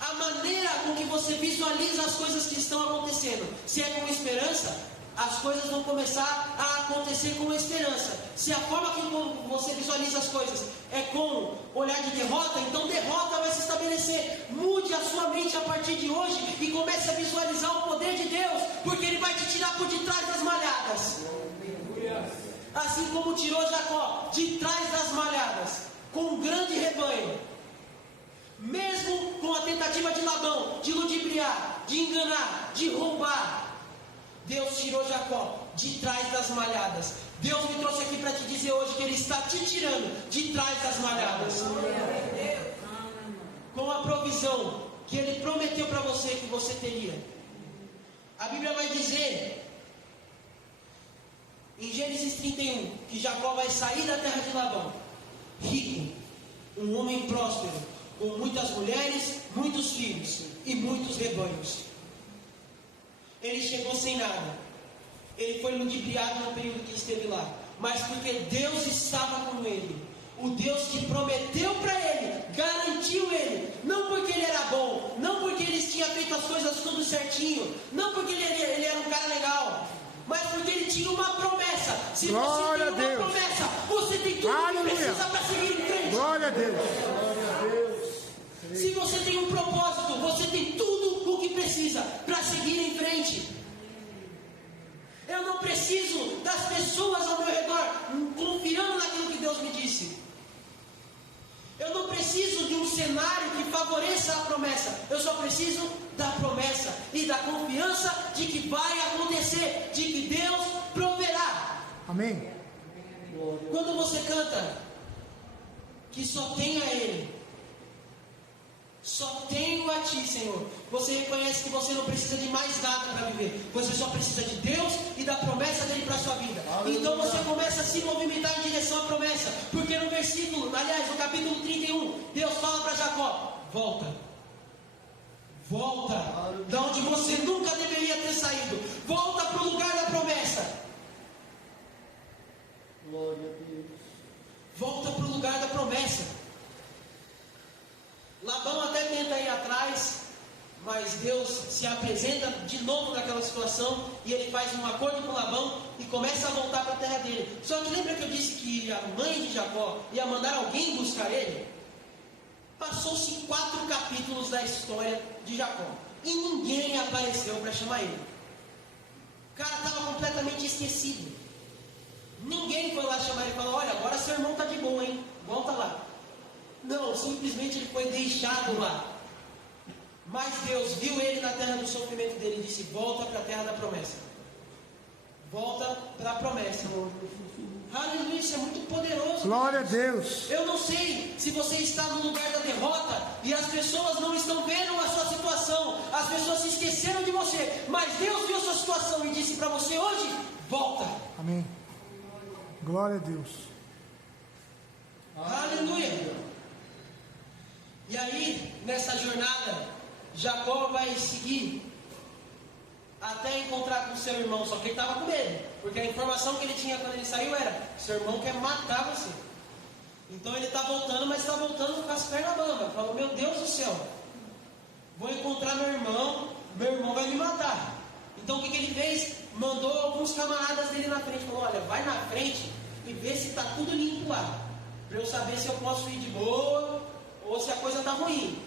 A maneira com que você visualiza as coisas que estão acontecendo, se é com esperança, as coisas vão começar a acontecer com esperança. Se a forma que você visualiza as coisas é com olhar de derrota, então derrota vai se estabelecer. Mude a sua mente a partir de hoje e comece a visualizar o poder de Deus, porque Ele vai te tirar por detrás das malhadas. Assim como tirou Jacó de trás das malhadas, com um grande rebanho. Mesmo com a tentativa de Labão de ludibriar, de enganar, de roubar, Deus tirou Jacó de trás das malhadas. Deus me trouxe aqui para te dizer hoje que Ele está te tirando de trás das malhadas, com a provisão que Ele prometeu para você que você teria. A Bíblia vai dizer, em Gênesis 31, que Jacó vai sair da terra de Labão, rico, um homem próspero, com muitas mulheres, muitos filhos e muitos rebanhos. Ele chegou sem nada. Ele foi ludibriado no período que esteve lá, mas porque Deus estava com ele. O Deus que prometeu para ele, garantiu ele, não porque ele era bom, não porque ele tinha feito as coisas tudo certinho, não porque ele era um cara legal, mas porque ele tinha uma promessa. Se Glória você tem uma promessa, você tem tudo o que precisa para seguir em frente. Glória a Deus. Se você tem um propósito, você tem tudo o que precisa para seguir em frente. Eu não preciso das pessoas ao meu redor confiando naquilo que Deus me disse. Eu não preciso de um cenário que favoreça a promessa. Eu só preciso da promessa e da confiança de que vai acontecer, de que Deus proverá. Amém. Quando você canta que só tem a Ele, só tenho a Ti, Senhor, você reconhece que você não precisa de mais nada para viver. Você só precisa de Deus e da promessa dele para a sua vida. Então você começa a se movimentar em direção à promessa. Porque no capítulo 31, Deus fala para Jacó: volta. Volta da onde você nunca deveria ter saído. Volta para o lugar da promessa. Glória a Deus. Volta para o lugar da promessa. Labão até tenta ir atrás, mas Deus se apresenta de novo naquela situação e ele faz um acordo com Labão e começa a voltar para a terra dele. Só que lembra que eu disse que a mãe de Jacó ia mandar alguém buscar ele? Passou-se 4 capítulos da história de Jacó e ninguém apareceu para chamar ele. O cara estava completamente esquecido. Ninguém foi lá chamar ele e falou: olha, agora seu irmão está de boa, hein? Volta lá. Não, simplesmente ele foi deixado lá. Mas Deus viu ele na terra do sofrimento dele e disse: volta para a terra da promessa. Volta para a promessa. Aleluia, isso é muito poderoso. Glória a Deus. Eu não sei se você está no lugar da derrota e as pessoas não estão vendo a sua situação. As pessoas se esqueceram de você. Mas Deus viu a sua situação e disse para você hoje: volta. Amém. Glória a Deus. Aleluia. E aí, nessa jornada, Jacó vai seguir até encontrar com seu irmão. Só que ele estava com medo, porque a informação que ele tinha quando ele saiu era: seu irmão quer matar você. Então ele está voltando, mas está voltando com as pernas bambas. Falou: meu Deus do céu, vou encontrar meu irmão vai me matar. Então o que ele fez? Mandou alguns camaradas dele na frente. Falou: olha, vai na frente e vê se está tudo limpo lá, para eu saber se eu posso ir de boa ou se a coisa está ruim.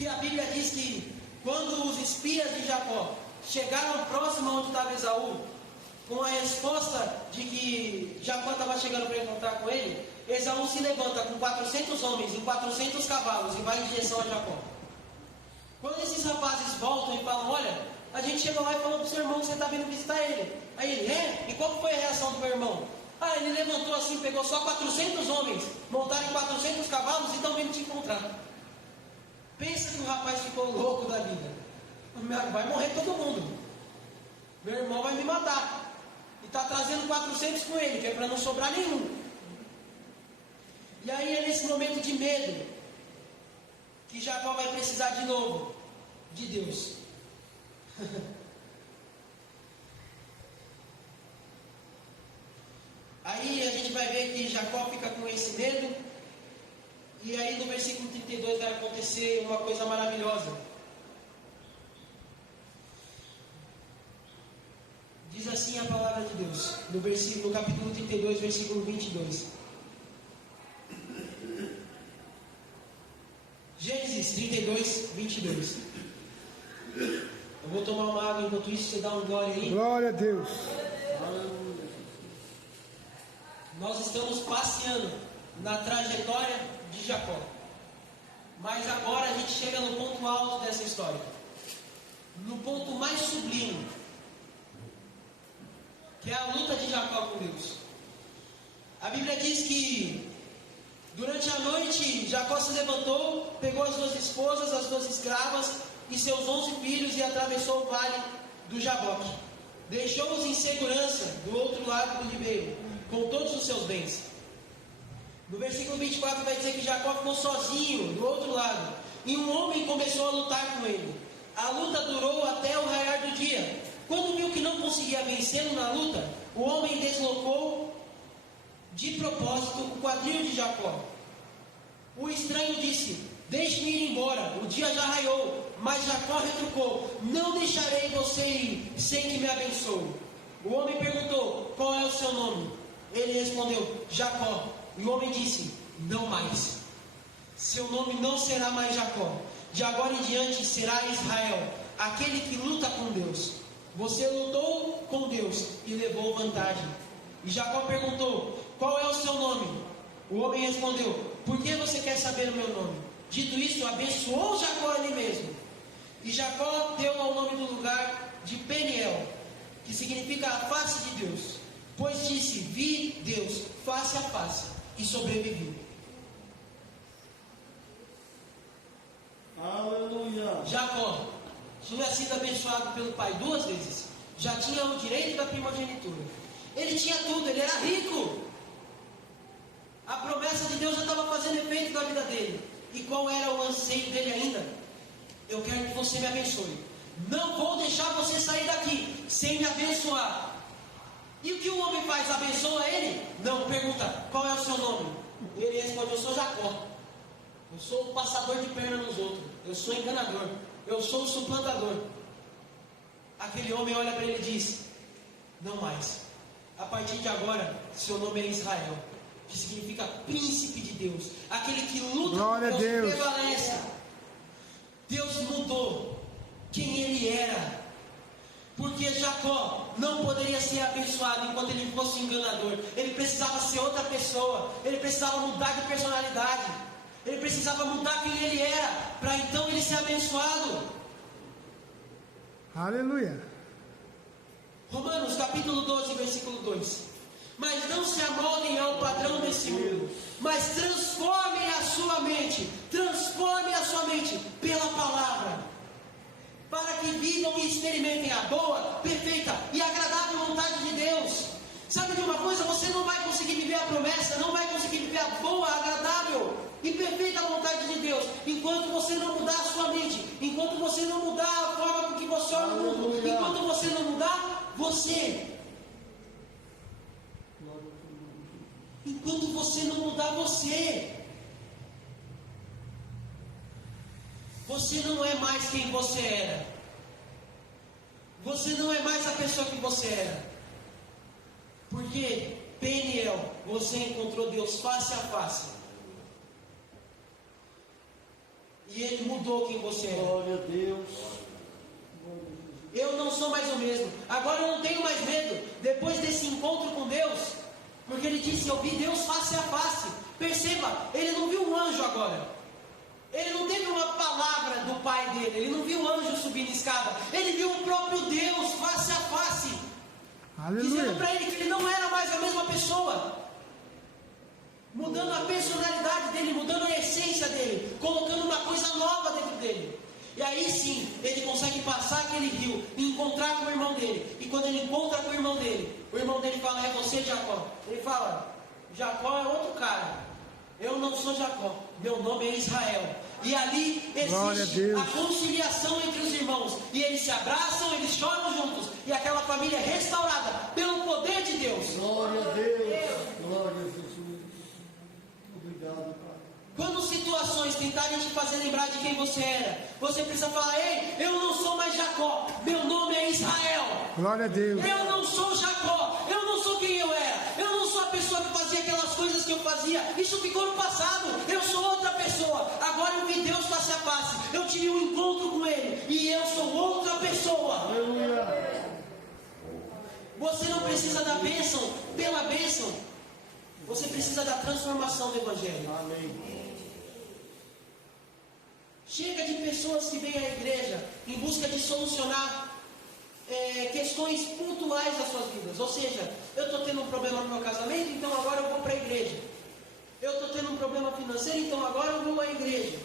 E a Bíblia diz que quando os espias de Jacó chegaram próximo onde estava Esaú, com a resposta de que Jacó estava chegando para encontrar com ele, Esaú se levanta com 400 homens e 400 cavalos e vai em direção a Jacó. Quando esses rapazes voltam e falam: olha, a gente chegou lá e falou para o seu irmão que você está vindo visitar ele. Aí ele: é? E qual foi a reação do meu irmão? Ah, ele levantou assim, pegou só 400 homens, montaram em 400 cavalos e estão vindo te encontrar. Pensa que o rapaz ficou louco da vida. Vai morrer todo mundo. Meu irmão vai me matar. E está trazendo 400 com ele, que é para não sobrar nenhum. E aí é nesse momento de medo que Jacó vai precisar de novo de Deus. Aí a gente vai ver que Jacó fica com esse medo. E aí no versículo 32 vai acontecer uma coisa maravilhosa. Diz assim a palavra de Deus, no capítulo 32, versículo 22. Gênesis 32, 22. Eu vou tomar uma água enquanto isso, você dá um glória aí. Glória a Deus. Nós estamos passeando na trajetória de Jacó. Mas agora a gente chega no ponto alto dessa história. No ponto mais sublime, que é a luta de Jacó com Deus. A Bíblia diz que durante a noite Jacó se levantou pegou as 2 esposas, as 2 escravas e seus 11 filhos e atravessou o vale do Jaboque. Deixou-os em segurança do outro lado do ribeiro, com todos os seus bens. No versículo 24 vai dizer que Jacó ficou sozinho do outro lado, e um homem começou a lutar com ele. A luta durou até o raiar do dia. Quando viu que não conseguia vencê-lo na luta, o homem deslocou de propósito o quadril de Jacó. O estranho disse: deixe-me ir embora, o dia já raiou. Mas Jacó retrucou: não deixarei você ir sem que me abençoe. O homem perguntou: qual é o seu nome? Ele respondeu: Jacó. E o homem disse: não mais. Seu nome não será mais Jacó. De agora em diante será Israel, aquele que luta com Deus. Você lutou com Deus e levou vantagem. E Jacó perguntou: qual é o seu nome? O homem respondeu: por que você quer saber o meu nome? Dito isso, abençoou Jacó ali mesmo. E Jacó deu ao nome do lugar de Peniel, que significa a face de Deus, pois disse: vi Deus face a face e sobrevivi. Aleluia. Jacó tinha sido abençoado pelo pai 2 vezes, já tinha o direito da primogenitura, ele tinha tudo, ele era rico. A promessa de Deus já estava fazendo efeito na vida dele. E qual era o anseio dele ainda? Eu quero que você me abençoe. Não vou deixar você sair daqui sem me abençoar. E o que o homem faz? Abençoa ele? Não, pergunta: qual é o seu nome? Ele responde: eu sou Jacó. Eu sou o passador de perna nos outros. Eu sou enganador. Eu sou o suplantador. Aquele homem olha para ele e diz: não mais. A partir de agora, seu nome é Israel, que significa príncipe de Deus, aquele que luta Glória por Deus, a Deus. prevalece. Deus mudou quem ele era, porque Jacó não poderia ser abençoado enquanto ele fosse enganador. Ele precisava ser outra pessoa, ele precisava mudar de personalidade, ele precisava mudar quem ele era, para então ele ser abençoado. Aleluia. Romanos capítulo 12, versículo 2. Mas não se amoldem ao padrão desse mundo, mas transformem a sua mente pela palavra, para que vivam e experimentem a boa, perfeita e agradável vontade de Deus. Sabe de uma coisa? Você não vai conseguir viver a promessa, não vai conseguir viver a boa, agradável e perfeita vontade de Deus, enquanto você não mudar a sua mente, enquanto você não mudar a forma com que você olha o mundo, enquanto você não mudar você. Enquanto você não mudar você, você não é mais quem você era. Você não é mais a pessoa que você era. Porque, Peniel, você encontrou Deus face a face. E Ele mudou quem você era. Glória a Deus. Eu não sou mais o mesmo. Agora eu não tenho mais medo. Depois desse encontro com Deus, porque ele disse: eu vi Deus face a face. Perceba, ele não viu um anjo agora. Ele não teve uma palavra do pai dele. Ele não viu o anjo subindo escada. Ele viu o próprio Deus face a face. Aleluia. Dizendo para ele que ele não era mais a mesma pessoa. Mudando a personalidade dele, mudando a essência dele, colocando uma coisa nova dentro dele. E aí sim, ele consegue passar aquele rio e encontrar com o irmão dele. E quando ele encontra com o irmão dele fala: é você, Jacó? Ele fala: Jacó é outro cara. Eu não sou Jacó, meu nome é Israel. E ali existe a conciliação entre os irmãos. E eles se abraçam, eles choram juntos. E aquela família é restaurada pelo poder de Deus. Glória a Deus. Glória a Jesus. Obrigado, Pai. Quando situações tentarem te fazer lembrar de quem você era, você precisa falar: ei, eu não sou mais Jacó, meu nome é Israel. Glória a Deus. Eu não sou Jacó, eu não sou quem eu era, eu não sou a pessoa que fazia aquelas coisas que eu fazia, isso ficou no passado, eu sou outra pessoa. Agora eu vi Deus face a face, eu tive um encontro com Ele, e eu sou outra pessoa. Aleluia. Você não precisa da bênção pela bênção, você precisa da transformação do Evangelho. Amém. Chega de pessoas que vêm à igreja em busca de solucionar questões pontuais das suas vidas. Ou seja, eu estou tendo um problema no meu casamento, então agora eu vou para a igreja. Eu estou tendo um problema financeiro, então agora eu vou à igreja.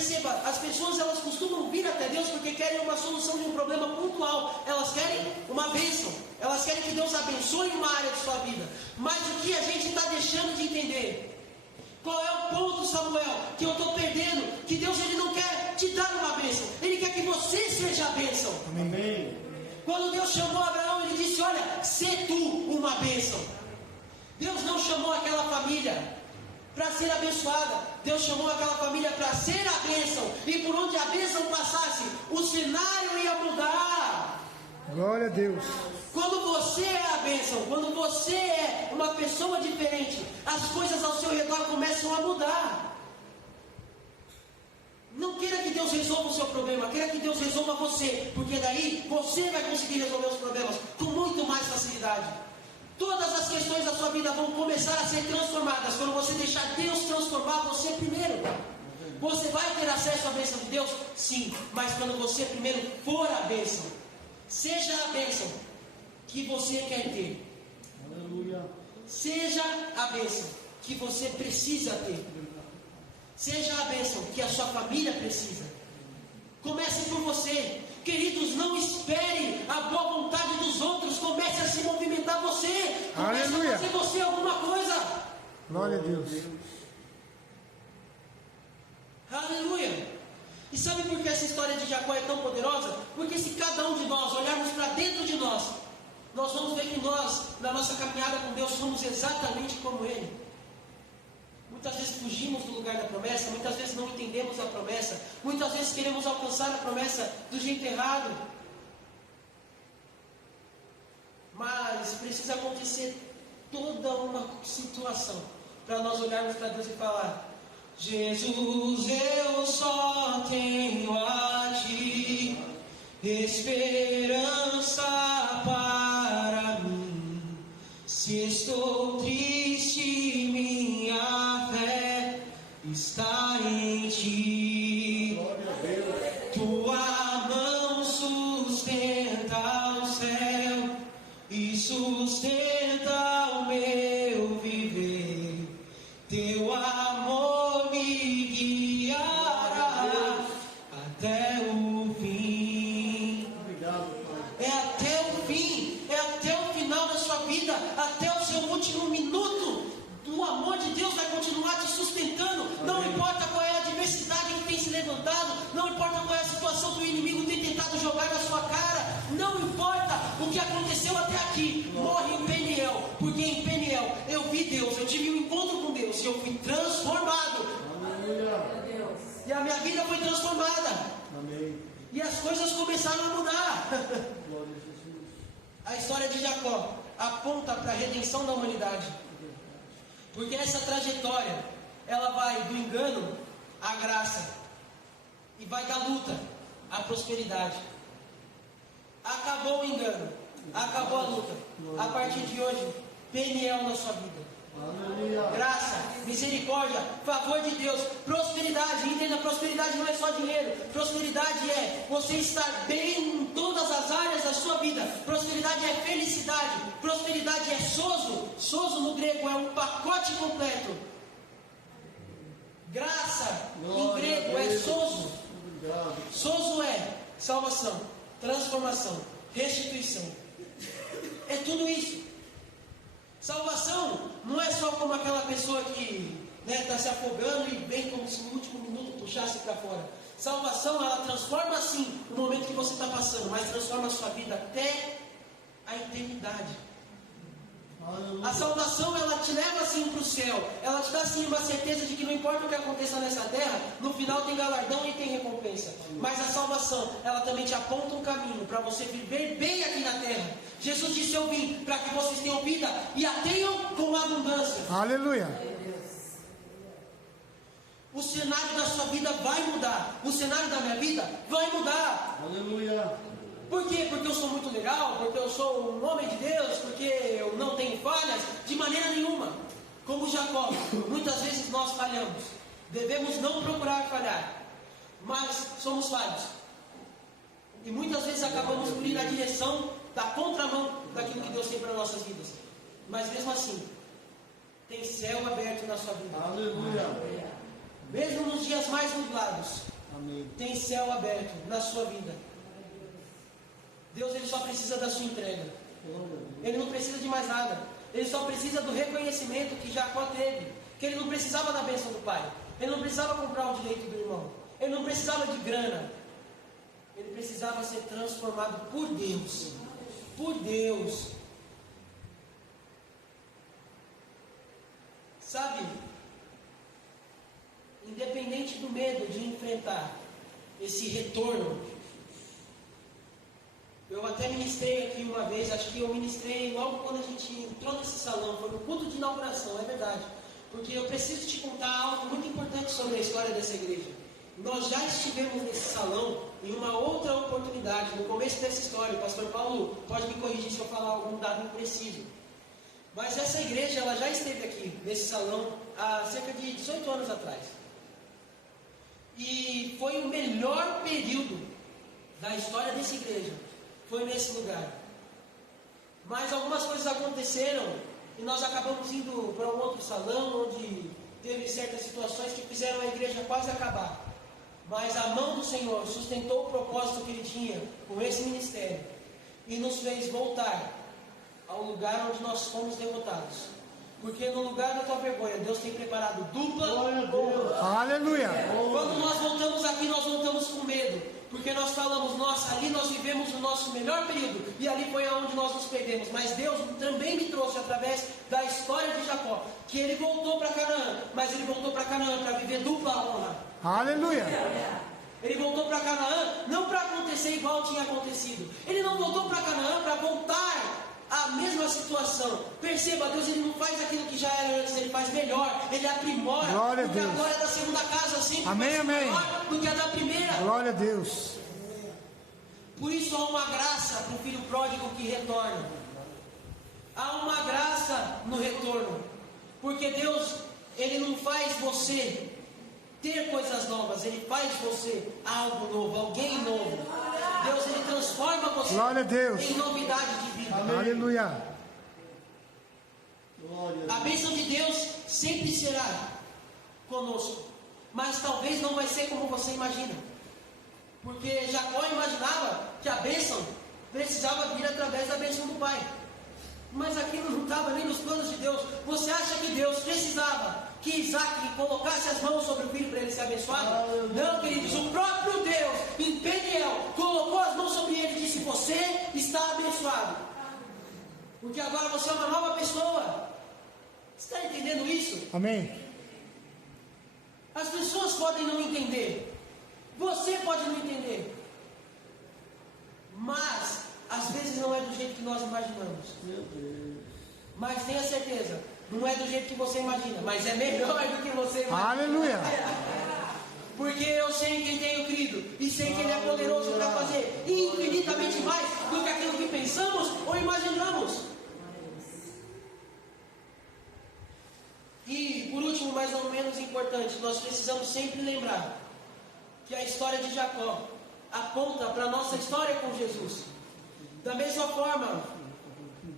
perceba, as pessoas elas costumam vir até Deus porque querem uma solução de um problema pontual. Elas querem uma bênção. Elas querem que Deus abençoe uma área de sua vida. Mas o que a gente está deixando de entender? Qual é o ponto, Samuel, que eu estou perdendo? Que Deus ele não quer te dar uma bênção. Ele quer que você seja a bênção. Amém. Quando Deus chamou Abraão, ele disse, olha, sê tu uma bênção. Deus não chamou aquela família para ser abençoada. Deus chamou aquela família para ser a bênção. E por onde a bênção passasse, o cenário ia mudar. Glória a Deus. Quando você é a bênção, quando você é uma pessoa diferente, as coisas ao seu redor começam a mudar. Não queira que Deus resolva o seu problema, queira que Deus resolva você, porque daí você vai conseguir resolver os problemas com muito mais facilidade. Todas as questões da sua vida vão começar a ser transformadas quando você deixar Deus transformar você primeiro. Você vai ter acesso à bênção de Deus? Sim, mas quando você primeiro for a bênção, seja a bênção que você quer ter. Aleluia. Seja a bênção que você precisa ter. Seja a bênção que a sua família precisa. Comece por você. Queridos, não espere a boa vontade dos outros. Comece a se movimentar você. Comece Aleluia. a fazer você alguma coisa. Glória a Deus. Aleluia. E sabe por que essa história de Jacó é tão poderosa? Porque se cada um de nós olharmos para dentro de nós, nós vamos ver que nós, na nossa caminhada com Deus, somos exatamente como Ele. Muitas vezes fugimos do lugar da promessa, muitas vezes não entendemos a promessa, muitas vezes queremos alcançar a promessa do jeito errado. Mas precisa acontecer toda uma situação para nós olharmos para Deus e falar: Jesus, eu só tenho a Ti, esperança para mim. Se estou triste, minha fé está em Ti. Tua mão sustenta o céu e sustenta o meu viver. Teu amor me guiará até o fim. É até o fim, é até o final da sua vida, até o seu último minuto. O amor de Deus vai continuar te sustentando. Não importa qual é a adversidade que tem se levantado, não importa qual é a situação que o inimigo tem tentado jogar na sua cara, não importa o que aconteceu até aqui. Morre em Peniel, porque em Peniel eu vi Deus, eu tive um encontro com Deus e eu fui transformado. E a minha vida foi transformada. Amém. E as coisas começaram a mudar. Glória a Jesus. A história de Jacó aponta para a redenção da humanidade. Porque essa trajetória, ela vai do engano à graça. E vai da luta à prosperidade. Acabou o engano. Acabou a luta. A partir de hoje, Peniel na sua vida. Aleluia. Graça, misericórdia, favor de Deus, prosperidade. Entenda, prosperidade não é só dinheiro. Prosperidade é você estar bem em todas as áreas da sua vida. Prosperidade é felicidade. Prosperidade é sozo. Sozo no grego é um pacote completo. Graça em grego é sozo. Obrigado. Sozo é salvação, transformação, restituição. É tudo isso. Salvação não é só como aquela pessoa que está se afogando e vem como se no último minuto puxasse para fora. Salvação, ela transforma sim o momento que você está passando, mas transforma a sua vida até a eternidade. A salvação, ela te leva assim para o céu. Ela te dá assim uma certeza de que não importa o que aconteça nessa terra, no final tem galardão e tem recompensa. Mas a salvação, ela também te aponta um caminho para você viver bem aqui na terra. Jesus disse: eu vim para que vocês tenham vida e a tenham com abundância. Aleluia. O cenário da sua vida vai mudar. O cenário da minha vida vai mudar. Aleluia. Por quê? Porque eu sou muito legal? Porque eu sou um homem de Deus? Porque eu não tenho falhas? De maneira nenhuma. Como Jacó, muitas vezes nós falhamos. Devemos não procurar falhar, mas somos falhos. E muitas vezes acabamos por ir na direção da contramão daquilo que Deus tem para nossas vidas. Mas mesmo assim, tem céu aberto na sua vida. Aleluia. Mesmo nos dias mais nublados, Amém. tem céu aberto na sua vida. Deus, Ele só precisa da sua entrega. Ele não precisa de mais nada. Ele só precisa do reconhecimento que Jacó teve, que ele não precisava da bênção do pai. Ele não precisava comprar o direito do irmão. Ele não precisava de grana. Ele precisava ser transformado por Deus. Por Deus. Sabe? Independente do medo de enfrentar esse retorno. Eu até ministrei aqui uma vez, acho que eu ministrei logo quando a gente entrou nesse salão, foi no culto de inauguração, é verdade. Porque eu preciso te contar algo muito importante sobre a história dessa igreja. Nós já estivemos nesse salão em uma outra oportunidade, no começo dessa história. O pastor Paulo pode me corrigir se eu falar algum dado impreciso. Mas essa igreja, ela já esteve aqui, nesse salão, há cerca de 18 anos atrás. E foi o melhor período da história dessa igreja. Foi nesse lugar. Mas algumas coisas aconteceram e nós acabamos indo para um outro salão onde teve certas situações que fizeram a igreja quase acabar. Mas a mão do Senhor sustentou o propósito que Ele tinha com esse ministério e nos fez voltar ao lugar onde nós fomos derrotados. Porque no lugar da tua vergonha, Deus tem preparado dupla honra. Aleluia. Quando nós voltamos aqui, nós voltamos com medo. Porque nós falamos, nossa, ali nós vivemos o nosso melhor período. E ali foi aonde nós nos perdemos. Mas Deus também me trouxe através da história de Jacó. Que ele voltou para Canaã. Mas ele voltou para Canaã para viver dupla honra. Aleluia. Ele voltou para Canaã não para acontecer igual tinha acontecido. Ele não voltou para Canaã para voltar à mesma situação. Perceba, Deus, Ele não faz aquilo que já era antes, Ele faz melhor, Ele aprimora. Glória a porque Deus. a glória da segunda casa sempre Amém, vai ser amém. melhor do que a da primeira. Glória a Deus. Por isso há uma graça para o filho pródigo que retorna. Há uma graça no retorno. Porque Deus, Ele não faz você ter coisas novas, Ele faz você algo novo, alguém novo. Deus, Ele transforma você Glória a Deus. em novidade de vida. Amém. Aleluia. Glória a A bênção de Deus sempre será conosco, mas talvez não vai ser como você imagina. Porque Jacó imaginava que a bênção precisava vir através da bênção do pai. Mas aquilo não estava nem nos planos de Deus. Você acha que Deus precisava que Isaac colocasse as mãos sobre o filho para ele ser abençoado? Não, queridos, o próprio Deus, em Peniel, colocou as mãos sobre ele e disse: você está abençoado. Porque agora você é uma nova pessoa. Você está entendendo isso? Amém. As pessoas podem não entender. Você pode não entender. Mas, às vezes não é do jeito que nós imaginamos. Meu Deus. Mas tenha certeza, não é do jeito que você imagina, mas é melhor do que você imagina. Aleluia. Porque eu sei em quem tenho crido e sei que Ele é poderoso para fazer infinitamente mais do que aquilo que pensamos ou imaginamos. E por último, mas não menos importante, nós precisamos sempre lembrar que a história de Jacó aponta para a nossa história com Jesus. Da mesma forma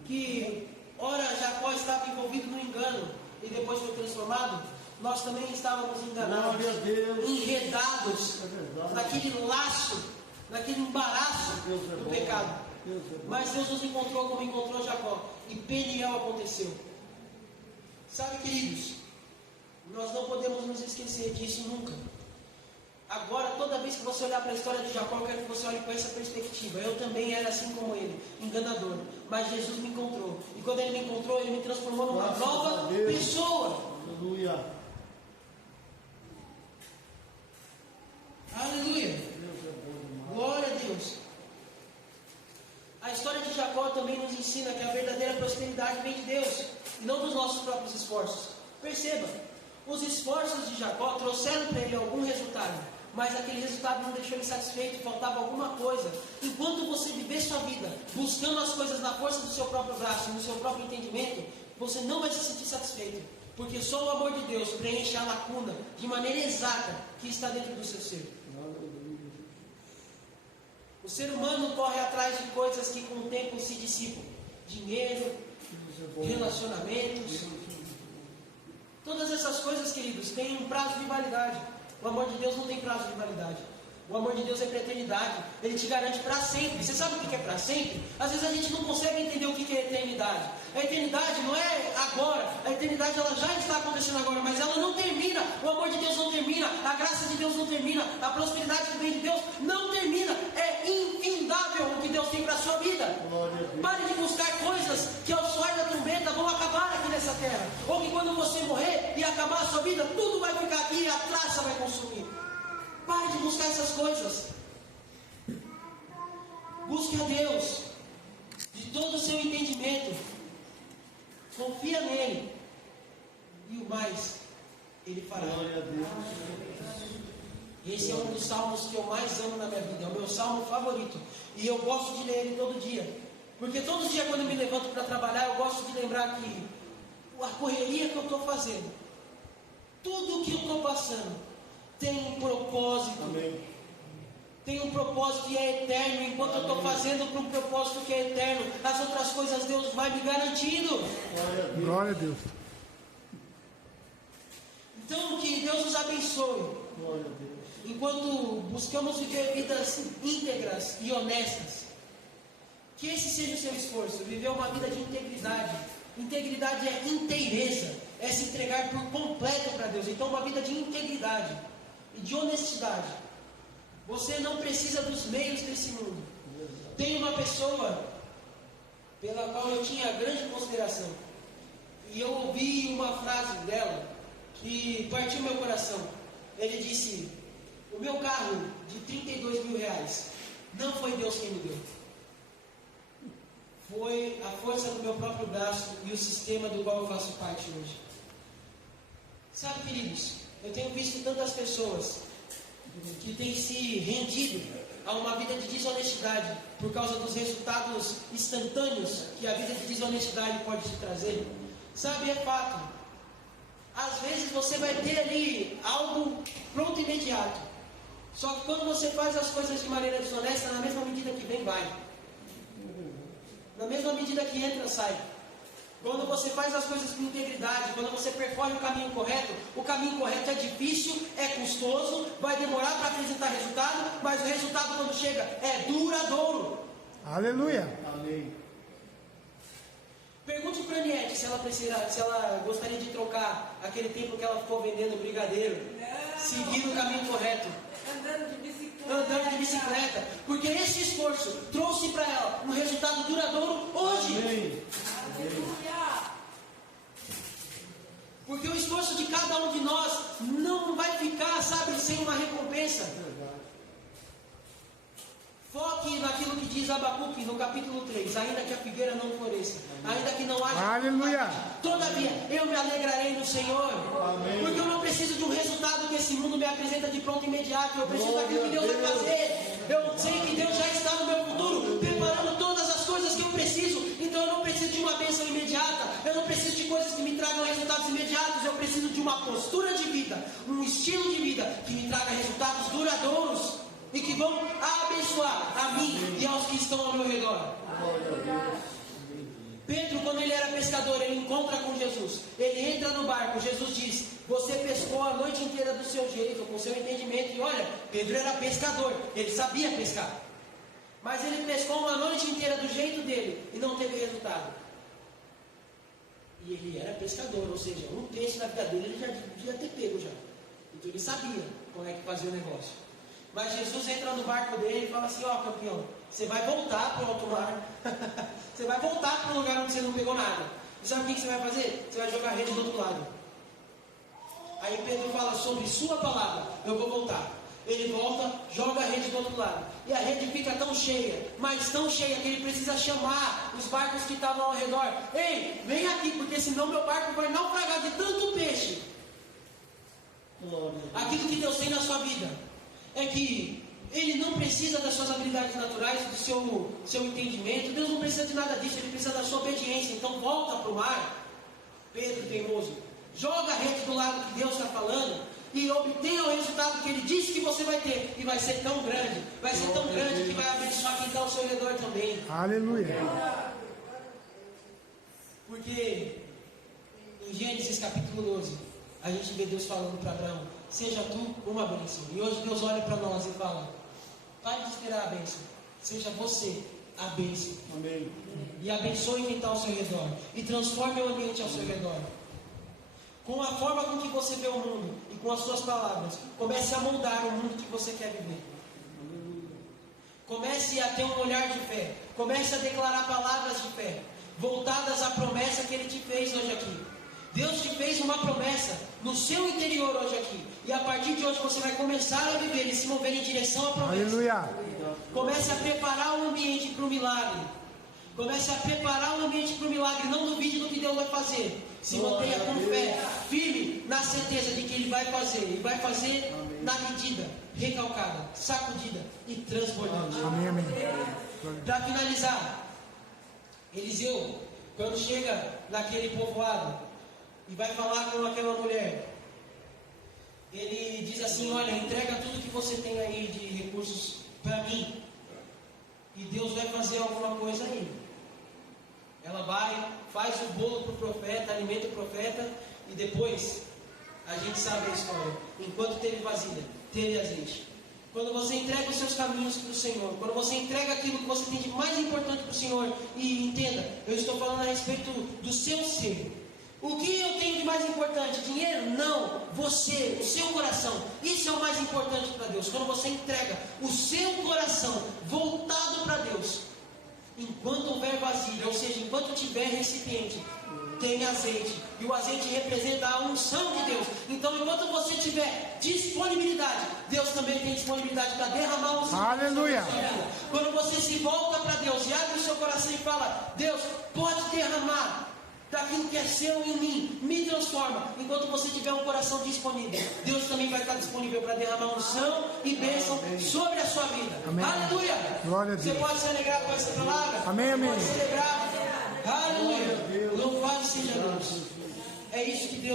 que ora Jacó estava envolvido no engano e depois foi transformado, nós também estávamos enganados, Glória a Deus. enredados É verdade. naquele laço, naquele embaraço Deus é do bom. pecado. Deus é bom. Mas Deus nos encontrou como encontrou Jacó, e Peniel aconteceu. Sabe, queridos, nós não podemos nos esquecer disso nunca. Agora, toda vez que você olhar para a história de Jacó, eu quero que você olhe com essa perspectiva. Eu também era assim como ele, enganador. Mas Jesus me encontrou. E quando Ele me encontrou, Ele me transformou numa Graças a nova Deus. pessoa. Aleluia. Aleluia. Deus é bom demais. Glória a Deus. A história de Jacó também nos ensina que a verdadeira prosperidade vem de Deus, e não dos nossos próprios esforços. Perceba, os esforços de Jacó trouxeram para ele algum resultado, mas aquele resultado não deixou ele satisfeito, faltava alguma coisa. Enquanto você viver sua vida buscando as coisas na força do seu próprio braço, no seu próprio entendimento, você não vai se sentir satisfeito, porque só o amor de Deus preenche a lacuna de maneira exata que está dentro do seu ser. O ser humano corre atrás de coisas que com o tempo se dissipam. Dinheiro, Deus é bom. relacionamentos. Todas essas coisas, queridos, têm um prazo de validade. O amor de Deus não tem prazo de validade. O amor de Deus é para a eternidade. Ele te garante para sempre. Você sabe o que é para sempre? Às vezes a gente não consegue entender o que é eternidade. A eternidade não é agora. A eternidade ela já está acontecendo agora, mas ela não termina. O amor de Deus não termina. A graça de Deus não termina. A prosperidade que vem de Deus não termina. É infindável o que Deus tem para a sua vida. Pare de buscar coisas que ao soar da trombeta vão acabar aqui nessa terra. Ou que quando você morrer e acabar a sua vida, tudo vai ficar aqui e a traça vai consumir. Pare de buscar essas coisas. Busque a Deus de todo o seu entendimento. Confia nele. E o mais Ele fará. Esse é um dos salmos que eu mais amo na minha vida. É o meu salmo favorito. E eu gosto de ler ele todo dia. Porque todo dia quando eu me levanto para trabalhar, eu gosto de lembrar que a correria que eu estou fazendo, tudo que eu estou passando, tem um propósito. Amém. Tem um propósito que é eterno. Enquanto eu estou fazendo para um propósito que é eterno, as outras coisas Deus vai me garantindo. Glória a Deus. Então que Deus nos abençoe. Glória a Deus. Enquanto buscamos viver vidas íntegras e honestas, que esse seja o seu esforço. Viver uma vida de integridade. Integridade é inteireza, é se entregar por completo para Deus. Então uma vida de integridade e de honestidade. Você não precisa dos meios desse mundo. Tem uma pessoa pela qual eu tinha grande consideração, e eu ouvi uma frase dela que partiu meu coração. Ele disse: o meu carro de 32 mil reais não foi Deus quem me deu, foi a força do meu próprio braço e o sistema do qual eu faço parte hoje. Sabe, queridos, eu tenho visto tantas pessoas que têm se rendido a uma vida de desonestidade por causa dos resultados instantâneos que a vida de desonestidade pode te trazer. Sabe, é fato. Às vezes você vai ter ali algo pronto e imediato. Só que quando você faz as coisas de maneira desonesta, na mesma medida que vem, vai. Na mesma medida que entra, sai. Quando você faz as coisas com integridade, quando você percorre o caminho correto é difícil, é custoso, vai demorar para apresentar resultado, mas o resultado quando chega é duradouro. Aleluia. Amém. Pergunte para a Aniette se ela gostaria de trocar aquele tempo que ela ficou vendendo brigadeiro, seguir o caminho correto. Andando de bicicleta, porque esse esforço trouxe para ela um resultado duradouro hoje. Amém. Porque o esforço de cada um de nós não vai ficar, sabe, sem uma recompensa. Foque naquilo que diz Abacuque no capítulo 3. Ainda que a figueira não floresça, ainda que não haja, aleluia, todavia eu me alegrarei no Senhor. Amém. Porque eu não preciso de um resultado que esse mundo me apresenta de pronto e imediato. Eu preciso daquilo que Deus vai fazer. Eu sei que Deus já está no meu futuro, preparando todas as coisas que eu preciso. Então eu não preciso de uma bênção imediata. Eu não preciso de coisas que me tragam resultados imediatos. Eu preciso de uma postura de vida, um estilo de vida que me traga resultados duradouros e que vão abençoar a mim e aos que estão ao meu redor. Pedro, quando ele era pescador, ele encontra com Jesus. Ele entra no barco. Jesus diz: você pescou a noite inteira do seu jeito, com o seu entendimento. E olha, Pedro era pescador, ele sabia pescar. Mas ele pescou uma noite inteira do jeito dele e não teve resultado. E ele era pescador, ou seja, um terço da vida dele ele já devia ter pego já. Então ele sabia como é que fazia o negócio. Mas Jesus entra no barco dele e fala assim: ó, campeão, você vai voltar para o alto mar. Você vai voltar para o lugar onde você não pegou nada. E sabe o que você vai fazer? Você vai jogar a rede do outro lado. Aí Pedro fala: sobre sua palavra, eu vou voltar. Ele volta, joga a rede do outro lado. E a rede fica tão cheia, mas tão cheia que ele precisa chamar os barcos que estavam ao redor. Ei, vem aqui, porque senão meu barco vai naufragar de tanto peixe. Aquilo que Deus tem na sua vida é que Ele não precisa das suas habilidades naturais, do seu entendimento. Deus não precisa de nada disso, Ele precisa da sua obediência. Então volta para o mar, Pedro teimoso, joga a rede do lado que Deus está falando e obtenha o resultado que Ele disse que você vai ter. E vai ser tão grande, que vai abençoar quem está ao seu redor também. Aleluia. Porque em Gênesis capítulo 12 a gente vê Deus falando para Abraão: seja tu uma bênção. E hoje Deus olha para nós e fala: Pare de esperar a bênção. Seja você a bênção. Amém. E abençoe quem está ao seu redor. E transforme o ambiente ao seu redor. Com a forma com que você vê o mundo e com as suas palavras, comece a moldar o mundo que você quer viver. Comece a ter um olhar de fé. Comece a declarar palavras de fé, voltadas à promessa que Ele te fez hoje aqui. Deus te fez uma promessa no seu interior hoje aqui. E a partir de hoje você vai começar a viver e se mover em direção à promessa. Aleluia. Comece a preparar o ambiente para o milagre. Comece a preparar o ambiente para o milagre. Não duvide do que Deus vai fazer. Se mantenha com fé, firme na certeza de que Ele vai fazer. Ele vai fazer na medida, recalcada, sacudida e transbordante. Amém, amém. Para finalizar, Eliseu, quando chega naquele povoado e vai falar com aquela mulher, ele diz assim: olha, entrega tudo que você tem aí de recursos para mim, e Deus vai fazer alguma coisa aí. Ela vai, faz o bolo para o profeta, alimenta o profeta, e depois a gente sabe a história. Enquanto teve vasilha, teve azeite. Quando você entrega os seus caminhos para o Senhor, quando você entrega aquilo que você tem de mais importante para o Senhor, e entenda, eu estou falando a respeito do seu ser. O que eu tenho de mais importante? Dinheiro? Não. Você, o seu coração. Isso é o mais importante para Deus. Quando você entrega o seu coração voltado para Deus, enquanto houver vasilha, ou seja, enquanto tiver recipiente, tem azeite. E o azeite representa a unção de Deus. Então, enquanto você tiver disponibilidade, Deus também tem disponibilidade para derramar o seu. Aleluia. Quando você se volta para Deus e abre o seu coração e fala: Deus, pode derramar daquilo que é seu em mim, me transforma. Enquanto você tiver um coração disponível, Deus também vai estar disponível para derramar unção e bênção sobre a sua vida. Amém. Aleluia. Glória a Deus. Você pode se alegrar com essa palavra? Amém, amém. Pode celebrar. Aleluia. Louvado seja Deus. É isso que Deus